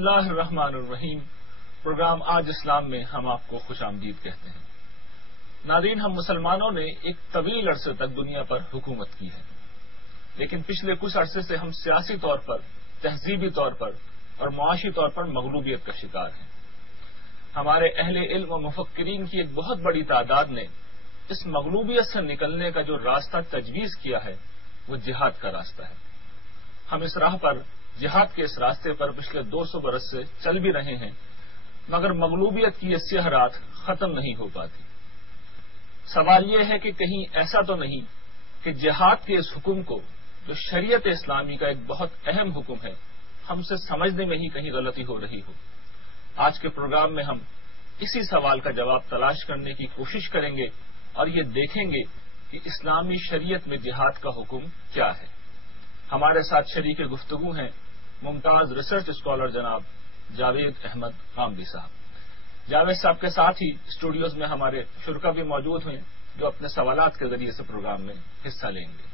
اللہ الرحمن الرحیم۔ پروگرام آج اسلام میں ہم آپ کو خوش آمدید کہتے ہیں۔ ناظرین، ہم مسلمانوں نے ایک طویل عرصے تک دنیا پر حکومت کی ہے، لیکن پچھلے کچھ عرصے سے ہم سیاسی طور پر، تہذیبی طور پر اور معاشی طور پر مغلوبیت کا شکار ہیں۔ ہمارے اہل علم و مفکرین کی ایک بہت بڑی تعداد نے اس مغلوبیت سے نکلنے کا جو راستہ تجویز کیا ہے وہ جہاد کا راستہ ہے۔ ہم اس راہ پر، جہاد کے اس راستے پر پچھلے 200 برس سے چل بھی رہے ہیں، مگر مغلوبیت کی یہ سیاہ رات ختم نہیں ہو پاتی۔ سوال یہ ہے کہ کہیں ایسا تو نہیں کہ جہاد کے اس حکم کو، جو شریعت اسلامی کا ایک بہت اہم حکم ہے، ہم سے سمجھنے میں ہی کہیں غلطی ہو رہی ہو۔ آج کے پروگرام میں ہم اسی سوال کا جواب تلاش کرنے کی کوشش کریں گے اور یہ دیکھیں گے کہ اسلامی شریعت میں جہاد کا حکم کیا ہے۔ ہمارے ساتھ شریک گفتگو ہیں ممتاز ریسرچ اسکالر جناب جاوید احمد غامدی صاحب۔ جاوید صاحب کے ساتھ ہی اسٹوڈیوز میں ہمارے شرکا بھی موجود ہیں جو اپنے سوالات کے ذریعے سے پروگرام میں حصہ لیں گے۔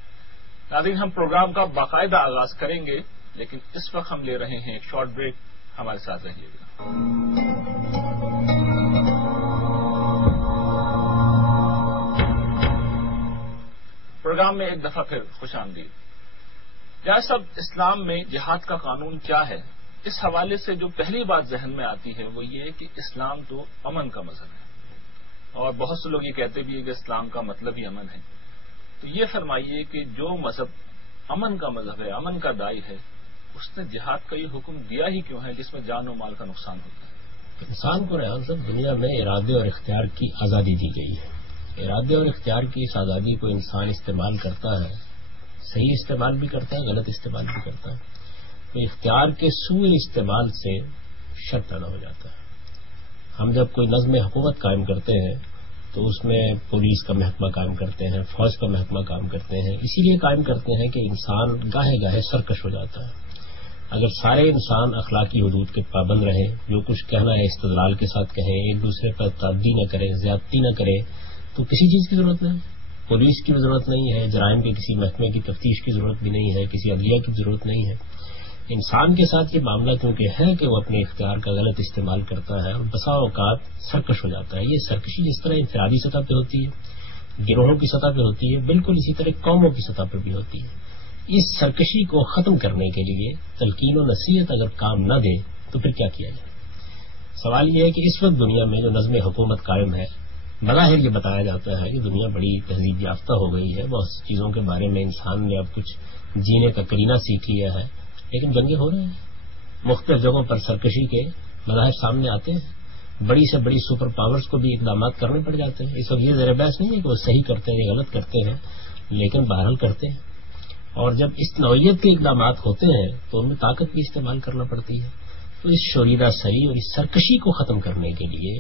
ناظرین، ہم پروگرام کا باقاعدہ آغاز کریں گے، لیکن اس وقت ہم لے رہے ہیں ایک شارٹ بریک۔ ہمارے ساتھ رہیے گا۔ پروگرام میں ایک دفعہ پھر خوش آمدید۔ صاحب، اسلام میں جہاد کا قانون کیا ہے؟ اس حوالے سے جو پہلی بات ذہن میں آتی ہے وہ یہ کہ اسلام تو امن کا مذہب ہے، اور بہت سے لوگ یہ کہتے بھی ہیں کہ اسلام کا مطلب ہی امن ہے۔ تو یہ فرمائیے کہ جو مذہب امن کا مذہب ہے، امن کا داعی ہے، اس نے جہاد کا یہ حکم دیا ہی کیوں ہے جس میں جان و مال کا نقصان ہوتا ہے؟ انسان کو ریاض صاحب دنیا میں ارادے اور اختیار کی آزادی دی گئی ہے۔ ارادے اور اختیار کی اس آزادی کو انسان استعمال کرتا ہے، صحیح استعمال بھی کرتا ہے، غلط استعمال بھی کرتا ہے، تو اختیار کے سوء استعمال سے شر پیدا ہو جاتا ہے۔ ہم جب کوئی نظم حکومت قائم کرتے ہیں تو اس میں پولیس کا محکمہ قائم کرتے ہیں، فوج کا محکمہ قائم کرتے ہیں، اسی لیے قائم کرتے ہیں کہ انسان گاہے گاہے سرکش ہو جاتا ہے۔ اگر سارے انسان اخلاقی حدود کے پابند رہیں، جو کچھ کہنا ہے استدلال کے ساتھ کہیں، ایک دوسرے پر تعدی نہ کریں، زیادتی نہ کریں، تو کسی چیز کی ضرورت نہیں، پولیس کی بھی ضرورت نہیں ہے، جرائم کے کسی محکمے کی تفتیش کی ضرورت بھی نہیں ہے، کسی عدلیہ کی ضرورت نہیں ہے۔ انسان کے ساتھ یہ معاملہ کیونکہ ہے کہ وہ اپنے اختیار کا غلط استعمال کرتا ہے اور بسا اوقات سرکش ہو جاتا ہے۔ یہ سرکشی جس طرح انفرادی سطح پہ ہوتی ہے، گروہوں کی سطح پہ ہوتی ہے، بالکل اسی طرح قوموں کی سطح پہ بھی ہوتی ہے۔ اس سرکشی کو ختم کرنے کے لیے تلقین و نصیحت اگر کام نہ دے تو پھر کیا کیا جائے؟ سوال یہ ہے کہ اس وقت دنیا میں جو نظم حکومت قائم ہے، بظاہر یہ بتایا جاتا ہے کہ دنیا بڑی تہذیب یافتہ ہو گئی ہے، بہت سی چیزوں کے بارے میں انسان نے اب کچھ جینے کا کرینہ سیکھ لیا ہے، لیکن جنگیں ہو رہی ہیں، مختلف جگہوں پر سرکشی کے مظاہر سامنے آتے ہیں، بڑی سے بڑی سپر پاورز کو بھی اقدامات کرنے پڑ جاتے ہیں۔ اس وقت یہ زیر بحث نہیں ہے کہ وہ صحیح کرتے ہیں یا غلط کرتے ہیں، لیکن بہرحال کرتے ہیں، اور جب اس نوعیت کے اقدامات ہوتے ہیں تو ان میں طاقت بھی استعمال کرنا پڑتی ہے۔ تو اس شوریدہ سری اور اس سرکشی کو ختم کرنے کے لیے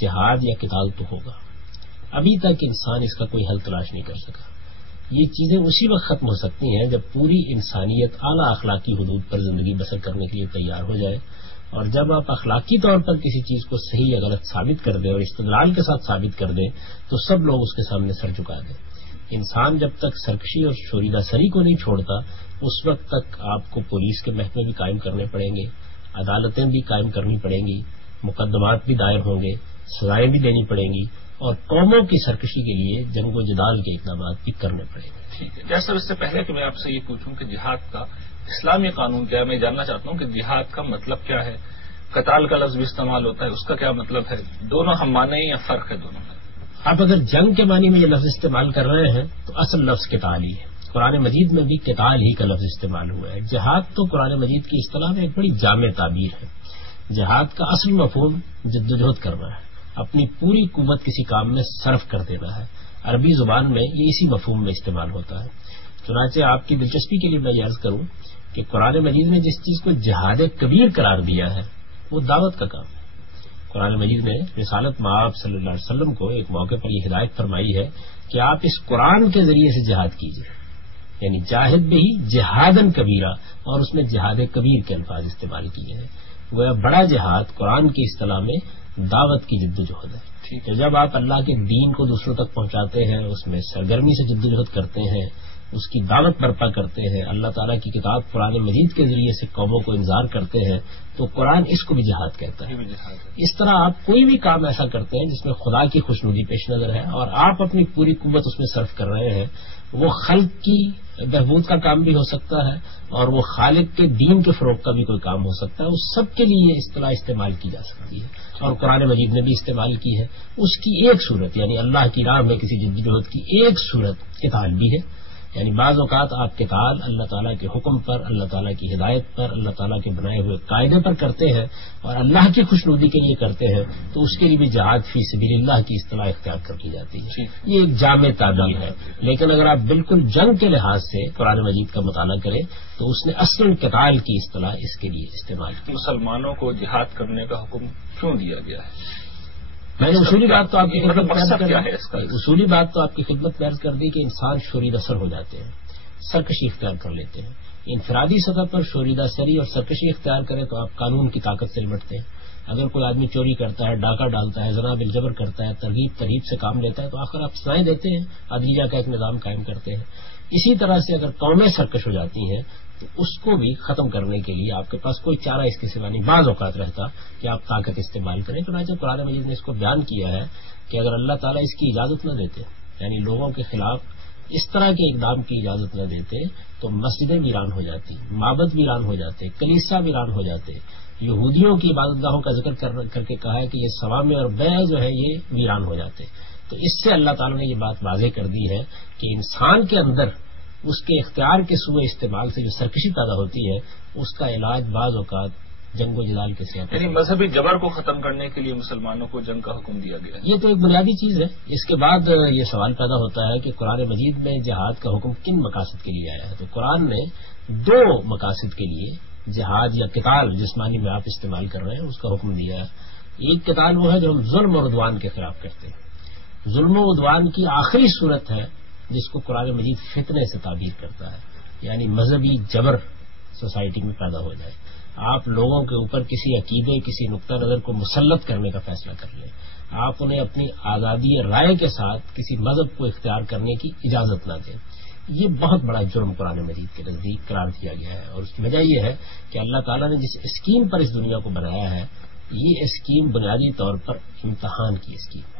جہاد یا قتال تو ہوگا۔ ابھی تک انسان اس کا کوئی حل تلاش نہیں کر سکا۔ یہ چیزیں اسی وقت ختم ہو سکتی ہیں جب پوری انسانیت اعلیٰ اخلاقی حدود پر زندگی بسر کرنے کے لیے تیار ہو جائے، اور جب آپ اخلاقی طور پر کسی چیز کو صحیح یا غلط ثابت کر دیں اور استدلال کے ساتھ ثابت کر دیں تو سب لوگ اس کے سامنے سر جھکا دیں۔ انسان جب تک سرکشی اور شوریدہ سری کو نہیں چھوڑتا، اس وقت تک آپ کو پولیس کے محکمے بھی قائم کرنے پڑیں گے، عدالتیں بھی قائم کرنی پڑیں گی، مقدمات بھی دائر ہوں گے، سزائیں بھی دینی پڑیں گی، اور قوموں کی سرکشی کے لیے جنگ و جدال کے اقدامات بھی کرنے پڑیں گے۔ ٹھیک ہے جیسا، اس سے پہلے کہ میں آپ سے یہ پوچھوں کہ جہاد کا اسلامی قانون کیا ہے، میں جاننا چاہتا ہوں کہ جہاد کا مطلب کیا ہے؟ قتال کا لفظ بھی استعمال ہوتا ہے، اس کا کیا مطلب ہے؟ دونوں ہم مانیں یا فرق ہے دونوں میں؟ آپ اگر جنگ کے معنی میں یہ لفظ استعمال کر رہے ہیں تو اصل لفظ قتال ہی ہے۔ قرآن مجید میں بھی قتال ہی کا لفظ استعمال ہوا ہے۔ جہاد تو قرآن مجید کی اصطلاح میں ایک بڑی جامع تعبیر ہے۔ جہاد کا اصل مفہوم جدوجہد کرنا ہے، اپنی پوری قوت کسی کام میں صرف کر دینا ہے۔ عربی زبان میں یہ اسی مفہوم میں استعمال ہوتا ہے۔ چنانچہ آپ کی دلچسپی کے لیے میں عرض کروں کہ قرآن مجید نے جس چیز کو جہاد کبیر قرار دیا ہے وہ دعوت کا کام ہے۔ قرآن مجید نے رسالت مآب صلی اللہ علیہ وسلم کو ایک موقع پر یہ ہدایت فرمائی ہے کہ آپ اس قرآن کے ذریعے سے جہاد کیجیے، یعنی جاہد بھی جہادن کبیرہ، اور اس میں جہاد کبیر کے الفاظ استعمال کیے ہیں۔ وہ بڑا جہاد قرآن کی اصطلاح میں دعوت کی جدوجہد ہے۔ تو جب آپ اللہ کے دین کو دوسروں تک پہنچاتے ہیں، اس میں سرگرمی سے جدوجہد کرتے ہیں، اس کی دعوت برپا کرتے ہیں، اللہ تعالیٰ کی کتاب قرآن مجید کے ذریعے سے قوموں کو انذار کرتے ہیں، تو قرآن اس کو بھی جہاد کہتا ہے۔ اس طرح آپ کوئی بھی کام ایسا کرتے ہیں جس میں خدا کی خوشنودی پیش نظر ہے اور آپ اپنی پوری قوت اس میں صرف کر رہے ہیں، وہ خلق کی بہبود کا کام بھی ہو سکتا ہے اور وہ خالق کے دین کے فروغ کا بھی کوئی کام ہو سکتا ہے، اس سب کے لیے یہ اصطلاح استعمال کی جا سکتی ہے اور قرآن مجید نے بھی استعمال کی ہے۔ اس کی ایک صورت یعنی اللہ کی راہ میں کسی جدوجہد کی ایک صورت قتال بھی ہے، یعنی بعض اوقات آپ قتال اللہ تعالیٰ کے حکم پر، اللہ تعالیٰ کی ہدایت پر، اللہ تعالیٰ کے بنائے ہوئے قاعدے پر کرتے ہیں اور اللہ کی خوشنودی کے لیے کرتے ہیں، تو اس کے لیے بھی جہاد فی سبیل اللہ کی اصطلاح اختیار کر لی جاتی ہے۔ یہ ایک جامع تعبیر ہے، لیکن اگر آپ بالکل جنگ کے لحاظ سے قرآن مجید کا مطالعہ کریں تو اس نے اصل قتال کی اصطلاح اس کے لیے استعمال کی۔ مسلمانوں کو جہاد کرنے کا حکم کیوں دیا گیا ہے؟ میں نے اصولی بات تو آپ کی خدمت پیش کر دی کہ انسان شوریدہ سر ہو جاتے ہیں، سرکشی اختیار کر لیتے ہیں۔ انفرادی سطح پر شوریدہ سری اور سرکشی اختیار کریں تو آپ قانون کی طاقت سے نمٹتے ہیں۔ اگر کوئی آدمی چوری کرتا ہے، ڈاکہ ڈالتا ہے، زنا بالجبر کرتا ہے، ترغیب سے کام لیتا ہے تو آخر آپ سزائیں دیتے ہیں، عدلیہ کا ایک نظام قائم کرتے ہیں۔ اسی طرح سے اگر قومیں سرکش ہو جاتی ہیں تو اس کو بھی ختم کرنے کے لیے آپ کے پاس کوئی چارہ اس کے سوا نہیں بعض اوقات رہتا کہ آپ طاقت استعمال کریں۔ چنانچہ قرآن مجید نے اس کو بیان کیا ہے کہ اگر اللہ تعالیٰ اس کی اجازت نہ دیتے، یعنی لوگوں کے خلاف اس طرح کے اقدام کی اجازت نہ دیتے، تو مسجدیں ویران ہو جاتی، معبد ویران ہو جاتے، کلیسا ویران ہو جاتے۔ یہودیوں کی عبادت گاہوں کا ذکر کر کے کہا ہے کہ یہ صوامع اور بیع جو ہے یہ ویران ہو جاتے۔ تو اس سے اللہ تعالیٰ نے یہ بات واضح کر دی ہے کہ انسان کے اندر اس کے اختیار کے سوء استعمال سے جو سرکشی پیدا ہوتی ہے اس کا علاج بعض اوقات جنگ و جدال کے ساتھ، یعنی مذہبی جبر کو ختم کرنے کے لیے مسلمانوں کو جنگ کا حکم دیا گیا ہے۔ یہ تو ایک بنیادی چیز ہے۔ اس کے بعد یہ سوال پیدا ہوتا ہے کہ قرآن مجید میں جہاد کا حکم کن مقاصد کے لیے آیا ہے؟ تو قرآن نے دو مقاصد کے لیے جہاد یا قتال جس معنی میں آپ استعمال کر رہے ہیں اس کا حکم دیا ہے۔ ایک قتال وہ ہے جو ہم ظلم اور عدوان کے خلاف کرتے ہیں۔ ظلم و عدوان کی آخری صورت ہے جس کو قرآن مجید فتنے سے تعبیر کرتا ہے، یعنی مذہبی جبر سوسائٹی میں پیدا ہو جائے، آپ لوگوں کے اوپر کسی عقیدے کسی نقطہ نظر کو مسلط کرنے کا فیصلہ کر لیں، آپ انہیں اپنی آزادی رائے کے ساتھ کسی مذہب کو اختیار کرنے کی اجازت نہ دیں۔ یہ بہت بڑا جرم قرآن مجید کے نزدیک قرار دیا گیا ہے اور اس کی وجہ یہ ہے کہ اللہ تعالیٰ نے جس اسکیم پر اس دنیا کو بنایا ہے یہ اسکیم بنیادی طور پر امتحان کی اسکیم ہے۔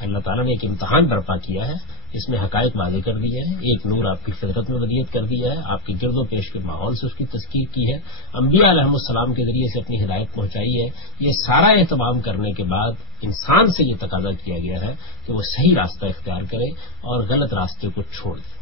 اللہ تعالیٰ نے ایک امتحان برپا کیا ہے، اس میں حقائق واضح کر دیے ہیں، ایک نور آپ کی فطرت میں ودیت کر دیا ہے، آپ کی گرد و پیش کے ماحول سے اس کی تذکیر کی ہے، انبیاء علیہ السلام کے ذریعے سے اپنی ہدایت پہنچائی ہے۔ یہ سارا اہتمام کرنے کے بعد انسان سے یہ تقاضا کیا گیا ہے کہ وہ صحیح راستہ اختیار کرے اور غلط راستے کو چھوڑ دے۔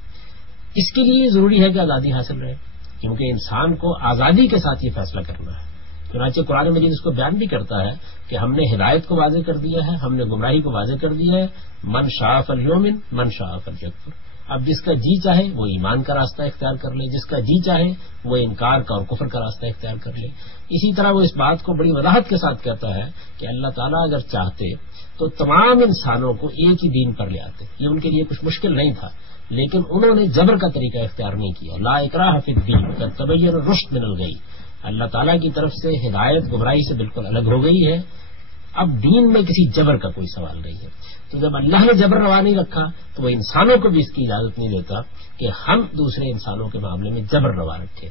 اس کے لیے ضروری ہے کہ آزادی حاصل رہے، کیونکہ انسان کو آزادی کے ساتھ یہ فیصلہ کرنا ہے۔ چنانچہ قرآن مجید اس کو بیان بھی کرتا ہے کہ ہم نے ہدایت کو واضح کر دیا ہے، ہم نے گمراہی کو واضح کر دیا ہے، من شاء فلیؤمن من شاء فلیکفر۔ اب جس کا جی چاہے وہ ایمان کا راستہ اختیار کر لے، جس کا جی چاہے وہ انکار کا اور کفر کا راستہ اختیار کر لے۔ اسی طرح وہ اس بات کو بڑی وضاحت کے ساتھ کہتا ہے کہ اللہ تعالیٰ اگر چاہتے تو تمام انسانوں کو ایک ہی دین پر لے آتے، یہ ان کے لیے کچھ مشکل نہیں تھا، لیکن انہوں نے جبر کا طریقہ اختیار نہیں کیا۔ لا اکراہ فی الدین قد تبین الرشد من الغی، اللہ تعالیٰ کی طرف سے ہدایت گمراہی سے بالکل الگ ہو گئی ہے، اب دین میں کسی جبر کا کوئی سوال نہیں ہے۔ تو جب اللہ نے جبر روا نہیں رکھا تو وہ انسانوں کو بھی اس کی اجازت نہیں دیتا کہ ہم دوسرے انسانوں کے معاملے میں جبر روا رکھیں۔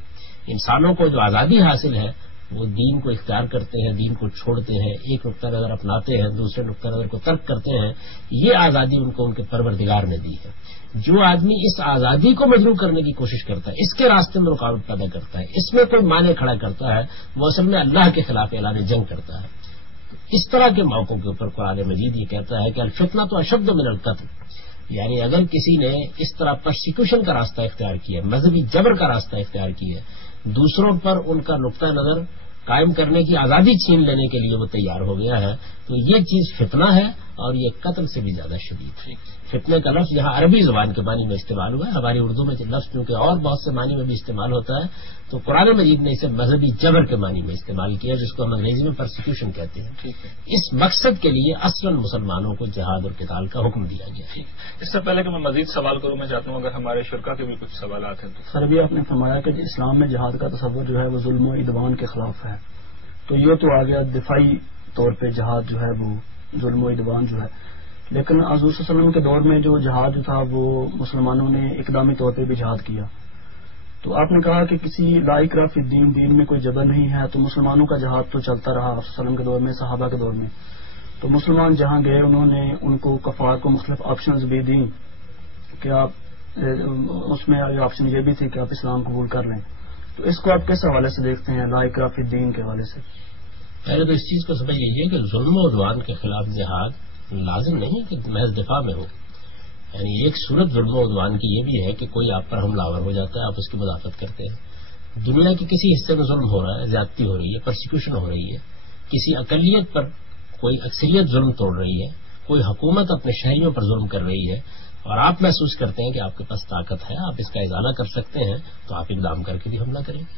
انسانوں کو جو آزادی حاصل ہے وہ دین کو اختیار کرتے ہیں، دین کو چھوڑتے ہیں، ایک نقطہ نظر اپناتے ہیں، دوسرے نقطہ نظر کو ترک کرتے ہیں، یہ آزادی ان کو ان کے پروردگار نے دی ہے۔ جو آدمی اس آزادی کو مجروح کرنے کی کوشش کرتا ہے، اس کے راستے میں رکاوٹ پیدا کرتا ہے، اس میں کوئی معنی کھڑا کرتا ہے، وہ اصل میں اللہ کے خلاف اعلان جنگ کرتا ہے۔ اس طرح کے موقعوں کے اوپر قرآن مجید یہ کہتا ہے کہ الفتنہ تو اشد من القتل، یعنی اگر کسی نے اس طرح پرسیکیوشن کا راستہ اختیار کیا، مذہبی جبر کا راستہ اختیار کیا، دوسروں پر ان کا نقطہ نظر قائم کرنے کی آزادی چھین لینے کے لیے وہ تیار ہو گیا ہے، تو یہ چیز فتنہ ہے اور یہ قتل سے بھی زیادہ شدید ہے۔ فتنے کا لفظ یہاں عربی زبان کے معنی میں استعمال ہوا ہے، ہماری اردو میں لفظ کیونکہ اور بہت سے معنی میں بھی استعمال ہوتا ہے، تو قرآن مجید نے اسے مذہبی جبر کے معنی میں استعمال کیا جس کو ہم انگریزی میں پرسیکیوشن کہتے ہیں۔ اس مقصد کے لیے اصلاً مسلمانوں کو جہاد اور قتال کا حکم دیا گیا۔ اس سے پہلے کہ میں مزید سوال کروں، میں چاہتا ہوں اگر ہمارے شرکا کے بھی کچھ سوالات ہیں تو۔ سر ابھی آپ نے فرمایا کہ اسلام میں جہاد کا تصور جو ہے وہ ظلم و عدوان کے خلاف ہے، تو یہ تو آ گیا دفاعی طور پہ جہاد جو ہے وہ ظلم و عدوان جو ہے، لیکن حضور صلی اللہ علیہ وسلم کے دور میں جو جہاد جو تھا وہ مسلمانوں نے اقدامی طور پہ بھی جہاد کیا. تو آپ نے کہا کہ کسی لا اکراہ فی الدین، دین میں کوئی جبر نہیں ہے، تو مسلمانوں کا جہاد تو چلتا رہا آپ صلی اللہ علیہ وسلم کے دور میں، صحابہ کے دور میں. تو مسلمان جہاں گئے انہوں نے ان کو کفار کو مختلف آپشنز بھی دیں کہ آپ اس میں آپشن یہ بھی تھی کہ آپ اسلام قبول کر لیں. تو اس کو آپ کس حوالے سے دیکھتے ہیں لا اکراہ فی الدین کے حوالے سے؟ پہلے تو اس چیز کو سمجھ لیجیے کہ ظلم و عدوان کے خلاف جہاد لازم نہیں کہ محض دفاع میں ہو. یعنی ایک صورت ظلم و عدوان کی یہ بھی ہے کہ کوئی آپ پر حملہ آور ہو جاتا ہے، آپ اس کی مدافعت کرتے ہیں. دنیا کے کسی حصے میں ظلم ہو رہا ہے، زیادتی ہو رہی ہے، پرسیکیوشن ہو رہی ہے، کسی اقلیت پر کوئی اکثریت ظلم توڑ رہی ہے، کوئی حکومت اپنے شہریوں پر ظلم کر رہی ہے، اور آپ محسوس کرتے ہیں کہ آپ کے پاس طاقت ہے، آپ اس کا ازالہ کر سکتے ہیں، تو آپ اقدام کر کے بھی حملہ کریں گے.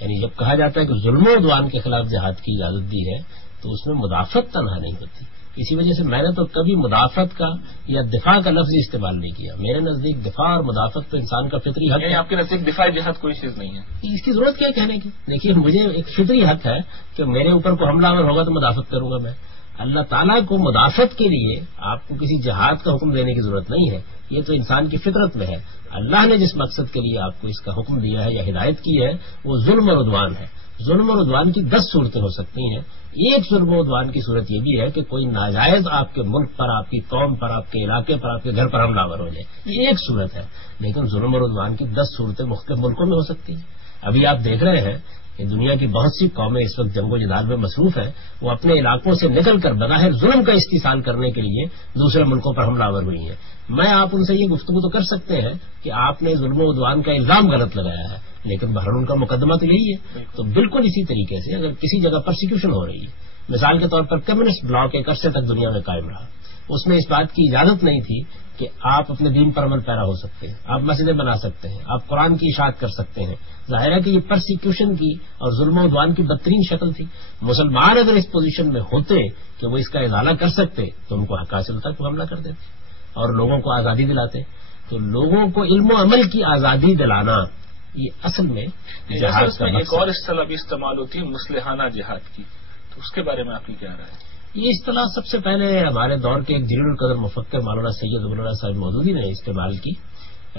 یعنی جب کہا جاتا ہے کہ ظلم و عدوان کے خلاف جہاد کی اجازت دی ہے تو اس میں مدافعت تنہا نہیں ہوتی. اسی وجہ سے میں نے تو کبھی مدافعت کا یا دفاع کا لفظ استعمال نہیں کیا. میرے نزدیک دفاع اور مدافعت تو انسان کا فطری حق ہے. آپ کے نزدیک دفاع جہاد کوئی چیز نہیں ہے؟ اس کی ضرورت کیا ہے کہنے کی؟ دیکھیے مجھے ایک فطری حق ہے کہ میرے اوپر کوئی حملہ آور ہوگا تو مدافعت کروں گا میں. اللہ تعالیٰ کو مدافعت کے لیے آپ کو کسی جہاد کا حکم دینے کی ضرورت نہیں ہے، یہ تو انسان کی فطرت میں ہے. اللہ نے جس مقصد کے لیے آپ کو اس کا حکم دیا ہے یا ہدایت کی ہے وہ ظلم اور عدوان ہے. ظلم اور عدوان کی 10 صورتیں ہو سکتی ہیں. ایک ظلم و عدوان کی صورت یہ بھی ہے کہ کوئی ناجائز آپ کے ملک پر، آپ کی قوم پر، آپ کے علاقے پر، آپ کے گھر پر حملہ آور ہو جائے، یہ ایک صورت ہے. لیکن ظلم اور عدوان کی 10 صورتیں مختلف ملکوں میں ہو سکتی ہیں. ابھی آپ دیکھ رہے ہیں کہ دنیا کی بہت سی قومیں اس وقت جنگ و جدال میں مصروف ہیں، وہ اپنے علاقوں سے نکل کر بظاہر ظلم کا استحصال کرنے کے لیے دوسرے ملکوں پر حملہ آور ہوئی ہیں. میں آپ ان سے یہ گفتگو تو کر سکتے ہیں کہ آپ نے ظلم و عدوان کا الزام غلط لگایا ہے، لیکن بہرحال ان کا مقدمہ تو یہی ہے. تو بالکل اسی طریقے سے اگر کسی جگہ پرسیکیوشن ہو رہی ہے، مثال کے طور پر کمیونسٹ بلاک ایک عرصے تک دنیا میں قائم رہا، اس میں اس بات کی اجازت نہیں تھی کہ آپ اپنے دین پر عمل پیرا ہو سکتے ہیں، آپ مسجدیں بنا سکتے ہیں، آپ قرآن کی اشاعت کر سکتے ہیں. ظاہر ہے کہ یہ پرسیکیوشن کی اور ظلم و عدوان کی بدترین شکل تھی. مسلمان اگر اس پوزیشن میں ہوتے کہ وہ اس کا ازالہ کر سکتے تو ان کو حق حاصل تک حملہ کر دیتے اور لوگوں کو آزادی دلاتے. تو لوگوں کو علم و عمل کی آزادی دلانا یہ اصل میں جہاد کا ایک اور اصطلاح بھی استعمال ہوتی ہے مسلحانہ جہاد کی، تو اس کے بارے میں آپ کی کیا رائے ہے؟ یہ اصطلاح سب سے پہلے ہمارے دور کے ایک جلیل القدر مفکر مولانا سید مولانا صاحب مودودی نے استعمال کی.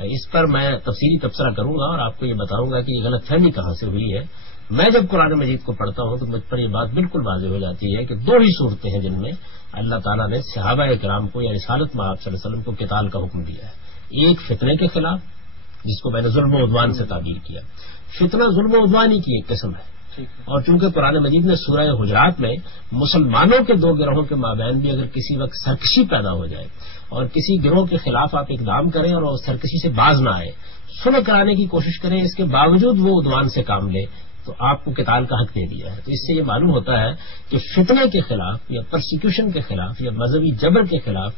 اس پر میں تفصیلی تبصرہ کروں گا اور آپ کو یہ بتاؤں گا کہ یہ غلط فہمی کہاں سے ہوئی ہے. میں جب قرآن مجید کو پڑھتا ہوں تو مجھ پر یہ بات بالکل واضح ہو جاتی ہے کہ 2 ہی صورتیں ہیں جن میں اللہ تعالیٰ نے صحابہ کرام کو یا رسالت مآب صلی اللہ علیہ وسلم کو قتال کا حکم دیا ہے. ایک فتنے کے خلاف جس کو میں نے ظلم و عدوان سے تعبیر کیا. فتنہ ظلم و عدوان ہی کی ایک قسم ہے، اور چونکہ قرآن مجید میں سورہ حجرات میں مسلمانوں کے 2 گروہوں کے مابین بھی اگر کسی وقت سرکشی پیدا ہو جائے اور کسی گروہ کے خلاف آپ اقدام کریں اور سرکشی سے باز نہ آئے، صلح کرانے کی کوشش کریں، اس کے باوجود وہ عدوان سے کام لے، تو آپ کو قتال کا حق دے دیا ہے. تو اس سے یہ معلوم ہوتا ہے کہ فتنے کے خلاف یا پرسیکیوشن کے خلاف یا مذہبی جبر کے خلاف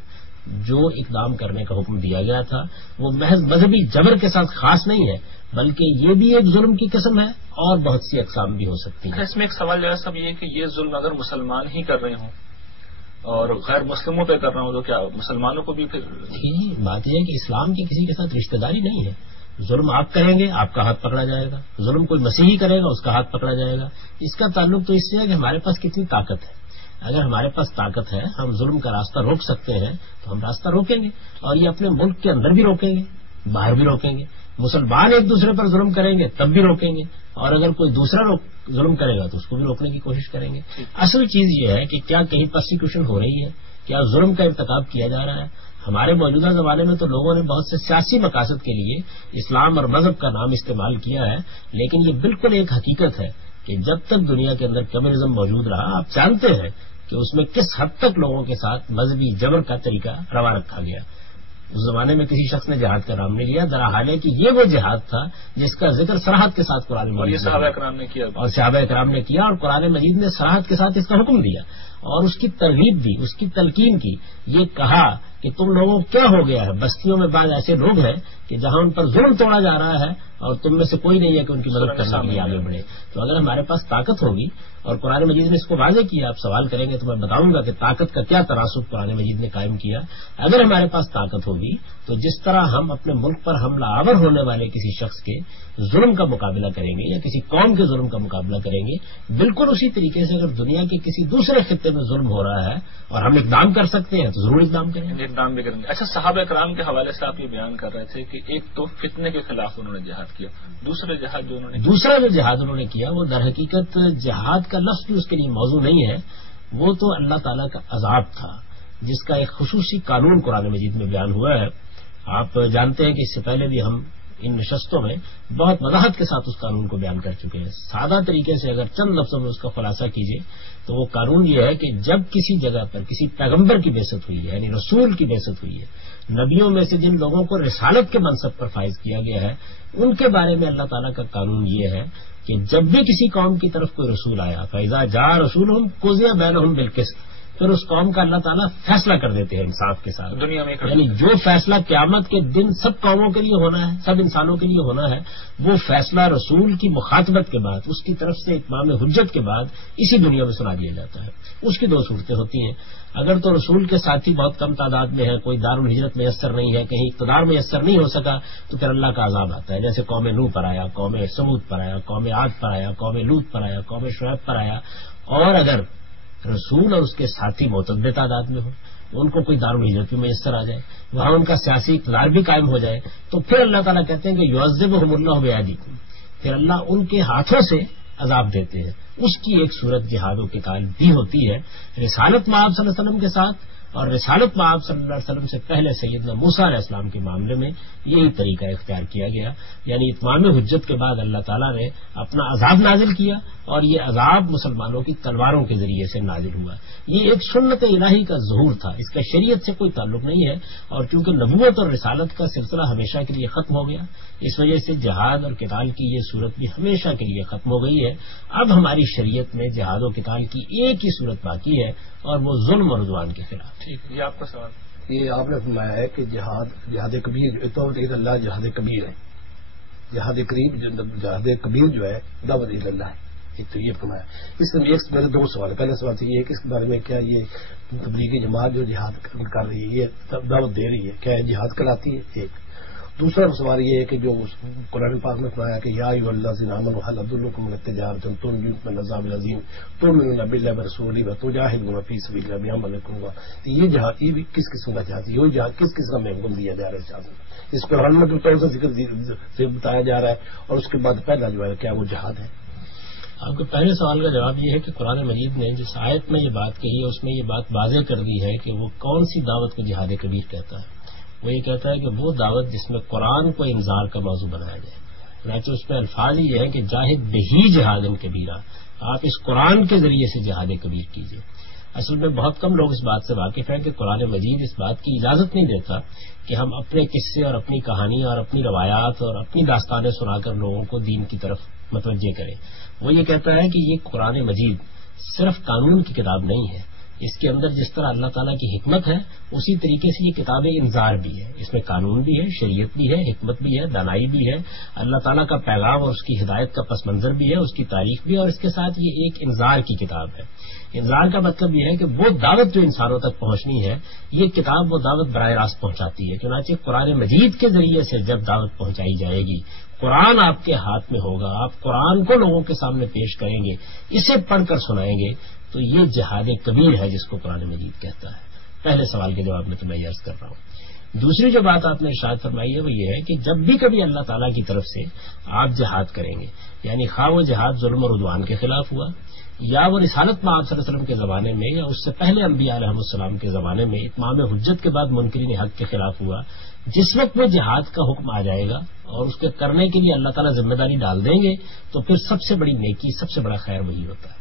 جو اقدام کرنے کا حکم دیا گیا تھا وہ محض مذہبی جبر کے ساتھ خاص نہیں ہے، بلکہ یہ بھی ایک ظلم کی قسم ہے اور بہت سی اقسام بھی ہو سکتی ہیں. اس میں ایک سوال جو ہے یہ ہے کہ یہ ظلم اگر مسلمان ہی کر رہے ہوں اور غیر مسلموں پہ کر رہا ہوں تو کیا مسلمانوں کو بھی پھر؟ بات یہ ہے کہ اسلام کی کسی کے ساتھ رشتہ داری نہیں ہے. ظلم آپ کریں گے آپ کا ہاتھ پکڑا جائے گا، ظلم کوئی مسیحی کرے گا اس کا ہاتھ پکڑا جائے گا. اس کا تعلق تو اس سے ہے کہ ہمارے پاس کتنی طاقت ہے. اگر ہمارے پاس طاقت ہے، ہم ظلم کا راستہ روک سکتے ہیں تو ہم راستہ روکیں گے، اور یہ اپنے ملک کے اندر بھی روکیں گے، باہر بھی روکیں گے. مسلمان ایک دوسرے پر ظلم کریں گے تب بھی روکیں گے، اور اگر کوئی دوسرا ظلم کرے گا تو اس کو بھی روکنے کی کوشش کریں گے. اصل چیز یہ ہے کہ کیا کہیں پرسیکیوشن ہو رہی ہے، کیا ظلم کا ارتکاب کیا جا رہا ہے. ہمارے موجودہ زمانے میں تو لوگوں نے بہت سے سیاسی مقاصد کے لیے اسلام اور مذہب کا نام استعمال کیا ہے، لیکن یہ بالکل ایک حقیقت ہے کہ جب تک دنیا کے اندر کمیونزم موجود رہا، آپ جانتے ہیں کہ اس میں کس حد تک لوگوں کے ساتھ مذہبی جبر کا طریقہ روا رکھا گیا. اس زمانے میں کسی شخص نے جہاد کا نام نہیں لیا، درحال ہے کہ یہ وہ جہاد تھا جس کا ذکر صراحت کے ساتھ قرآن مجید صحابہ کرام نے کیا اور صحابہ کرام نے کیا، اور قرآن مجید نے صراحت کے ساتھ اس کا حکم دیا اور اس کی ترغیب دی، اس کی تلقین کی. یہ کہا کہ تم لوگوں کیا ہو گیا ہے، بستیوں میں بعض ایسے لوگ ہیں کہ جہاں ان پر ظلم توڑا جا رہا ہے اور تم میں سے کوئی نہیں ہے کہ ان کی مدد کرنے کے لیے آگے بڑھے. تو اگر ہمارے پاس طاقت ہوگی، اور قرآن مجید نے اس کو واضح کیا، آپ سوال کریں گے تو میں بتاؤں گا کہ طاقت کا کیا تناسب قرآن مجید نے قائم کیا. اگر ہمارے پاس طاقت ہوگی تو جس طرح ہم اپنے ملک پر حملہ آور ہونے والے کسی شخص کے ظلم کا مقابلہ کریں گے یا کسی قوم کے ظلم کا مقابلہ کریں گے، بالکل اسی طریقے سے اگر دنیا کے کسی دوسرے خطے میں ظلم ہو رہا ہے اور ہم اقدام کر سکتے ہیں تو ضرور اقدام کریں گے. اقدام بھی کریں گے. اچھا، صحابہ کرام کے حوالے سے آپ یہ بیان کر رہے تھے کہ ایک تو فتنے کے خلاف انہوں نے جہاد کیا، دوسرا جو جہاد انہوں نے کیا وہ در حقیقت جہاد کا لفظ بھی اس کے لیے موضوع نہیں ہے، وہ تو اللہ تعالیٰ کا عذاب تھا جس کا ایک خصوصی قانون قرآن مجید میں بیان ہوا ہے. آپ جانتے ہیں کہ اس سے پہلے بھی ہم ان نشستوں میں بہت وضاحت کے ساتھ اس قانون کو بیان کر چکے ہیں. سادہ طریقے سے اگر چند لفظوں میں اس کا خلاصہ کیجیے تو وہ قانون یہ ہے کہ جب کسی جگہ پر کسی پیغمبر کی بعثت ہوئی ہے، یعنی رسول کی بعثت ہوئی ہے، نبیوں میں سے جن لوگوں کو رسالت کے منصب پر فائز کیا گیا ہے، ان کے بارے میں اللہ تعالیٰ کا قانون یہ ہے کہ جب بھی کسی قوم کی طرف کوئی رسول آیا، فَإِذَا جَاءَ رَسُولُهُمْ قُضِيَ بَيْنَهُمْ بِالْقِسْطِ، پھر اس قوم کا اللہ تعالیٰ فیصلہ کر دیتے ہیں انصاف کے ساتھ دنیا میں. یعنی جو فیصلہ قیامت کے دن سب قوموں کے لیے ہونا ہے، سب انسانوں کے لیے ہونا ہے، وہ فیصلہ رسول کی مخاطبت کے بعد، اس کی طرف سے اتمام حجت کے بعد اسی دنیا میں سنا دیا جاتا ہے. اس کی دو صورتیں ہوتی ہیں. اگر تو رسول کے ساتھی بہت کم تعداد میں ہے، کوئی دارالہجرت میسر نہیں ہے، کہیں اقتدار میسر نہیں ہو سکا، تو پھر اللہ کا عذاب آتا ہے. جیسے قوم نوح پر آیا، قوم سمود پر آیا، قوم عاد پر آیا، قوم لوط پر آیا، قوم شعیب پر آیا. اور اگر رسول اور اس کے ساتھی معتدد تعداد میں ہوں، ان کو کوئی دارالہجرت بھی میسر آ جائے، وہاں ان کا سیاسی اقتدار بھی قائم ہو جائے، تو پھر اللہ تعالیٰ کہتے ہیں کہ یعذبہم اللہ بایدیکم، پھر اللہ ان کے ہاتھوں سے عذاب دیتے ہیں. اس کی ایک صورت جہاد و قتال بھی ہوتی ہے. رسالت میں آپ صلی اللہ علیہ وسلم کے ساتھ اور رسالت میں آپ صلی اللہ علیہ وسلم سے پہلے سیدنا موسیٰ علیہ السلام کے معاملے میں یہی طریقہ اختیار کیا گیا، یعنی اتمام حجت کے بعد اللہ تعالیٰ نے اپنا عذاب نازل کیا، اور یہ عذاب مسلمانوں کی تلواروں کے ذریعے سے نازل ہوا. یہ ایک سنت الہی کا ظہور تھا، اس کا شریعت سے کوئی تعلق نہیں ہے، اور چونکہ نبوت اور رسالت کا سلسلہ ہمیشہ کے لیے ختم ہو گیا، اس وجہ سے جہاد اور قتال کی یہ صورت بھی ہمیشہ کے لیے ختم ہو گئی ہے. اب ہماری شریعت میں جہاد و قتال کی ایک ہی صورت باقی ہے، اور وہ ظلم اور عدوان کے خلاف. ٹھیک، یہ آپ کا سوال. یہ آپ نے فرمایا ہے کہ جہاد کبیر تو اللہ جہاد کبیر ہے، جہاد کبیر جو ہے دعوت اللہ ہے. ایک تو یہ فرمایا. اس میں میرے دو سوال. پہلے سوال تو یہ ہے کہ اس کے بارے میں کیا یہ تبلیغی جماعت جو جہاد کر رہی ہے، یہ دعوت دے رہی ہے، کیا یہ جہاد کراتی ہے؟ ایک. دوسرا سوال یہ ہے کہ جو قرآن پاک میں فرمایا کہ یا ایھا الذین آمنوا ھل ادلکم علی تجارۃ تنجیکم من عذاب عظیم تؤمنون باللہ ورسولہ وتجاہدون فی سبیل اللہ باموالکم. یہ جہاد یہ بھی کس قسم کا جہاد ہے؟ یہ جہاد کس قسم میں حکم دیا جا رہا ہے جہاد میں؟ اس قرآن میں جو ذکر سے بتایا جا رہا ہے، اور اس کے بعد پہلا جو ہے کیا وہ جہاد ہے؟ آپ کے پہلے سوال کا جواب یہ ہے کہ قرآن مجید نے جس آیت میں یہ بات کہی ہے اس میں یہ بات واضح کر دی ہے کہ وہ کون سی دعوت کو جہاد کبیر کہتا ہے. وہ یہ کہتا ہے کہ وہ دعوت جس میں قرآن کو انذار کا موضوع بنایا جائے. چنانچہ اس میں الفاظ یہ ہے کہ جاہد بہی جہاد کبیرہ، آپ اس قرآن کے ذریعے سے جہاد کبیر کیجیے. اصل میں بہت کم لوگ اس بات سے واقف ہیں کہ قرآن مجید اس بات کی اجازت نہیں دیتا کہ ہم اپنے قصے اور اپنی کہانی اور اپنی روایات اور اپنی داستانیں سنا کر لوگوں کو دین کی طرف متوجہ کریں. وہ یہ کہتا ہے کہ یہ قرآن مجید صرف قانون کی کتاب نہیں ہے، اس کے اندر جس طرح اللہ تعالیٰ کی حکمت ہے اسی طریقے سے یہ کتاب انذار بھی ہے. اس میں قانون بھی ہے، شریعت بھی ہے، حکمت بھی ہے، دانائی بھی ہے، اللہ تعالیٰ کا پیغام اور اس کی ہدایت کا پس منظر بھی ہے، اس کی تاریخ بھی ہے، اور اس کے ساتھ یہ ایک انذار کی کتاب ہے. انذار کا مطلب یہ ہے کہ وہ دعوت جو انسانوں تک پہنچنی ہے یہ کتاب وہ دعوت براہ راست پہنچاتی ہے. چنانچہ قرآن مجید کے ذریعے سے جب دعوت پہنچائی جائے گی، قرآن آپ کے ہاتھ میں ہوگا، آپ قرآن کو لوگوں کے سامنے پیش کریں گے، اسے پڑھ کر سنائیں گے، تو یہ جہاد کبیر ہے جس کو قرآن مجید کہتا ہے. پہلے سوال کے جواب میں تو میں عرض کر رہا ہوں. دوسری جو بات آپ نے ارشاد فرمائی ہے وہ یہ ہے کہ جب بھی کبھی اللہ تعالیٰ کی طرف سے آپ جہاد کریں گے، یعنی خواہ وہ جہاد ظلم اور عدوان کے خلاف ہوا، یا وہ رسالت میں آپ صلی اللہ علیہ وسلم کے زمانے میں یا اس سے پہلے انبیاء علیہ السلام کے زمانے میں اتمام حجت کے بعد منکرین حق کے خلاف ہوا، جس وقت وہ جہاد کا حکم آ جائے گا اور اس کے کرنے کے لیے اللہ تعالیٰ ذمہ داری ڈال دیں گے، تو پھر سب سے بڑی نیکی، سب سے بڑا خیر وہی ہوتا ہے.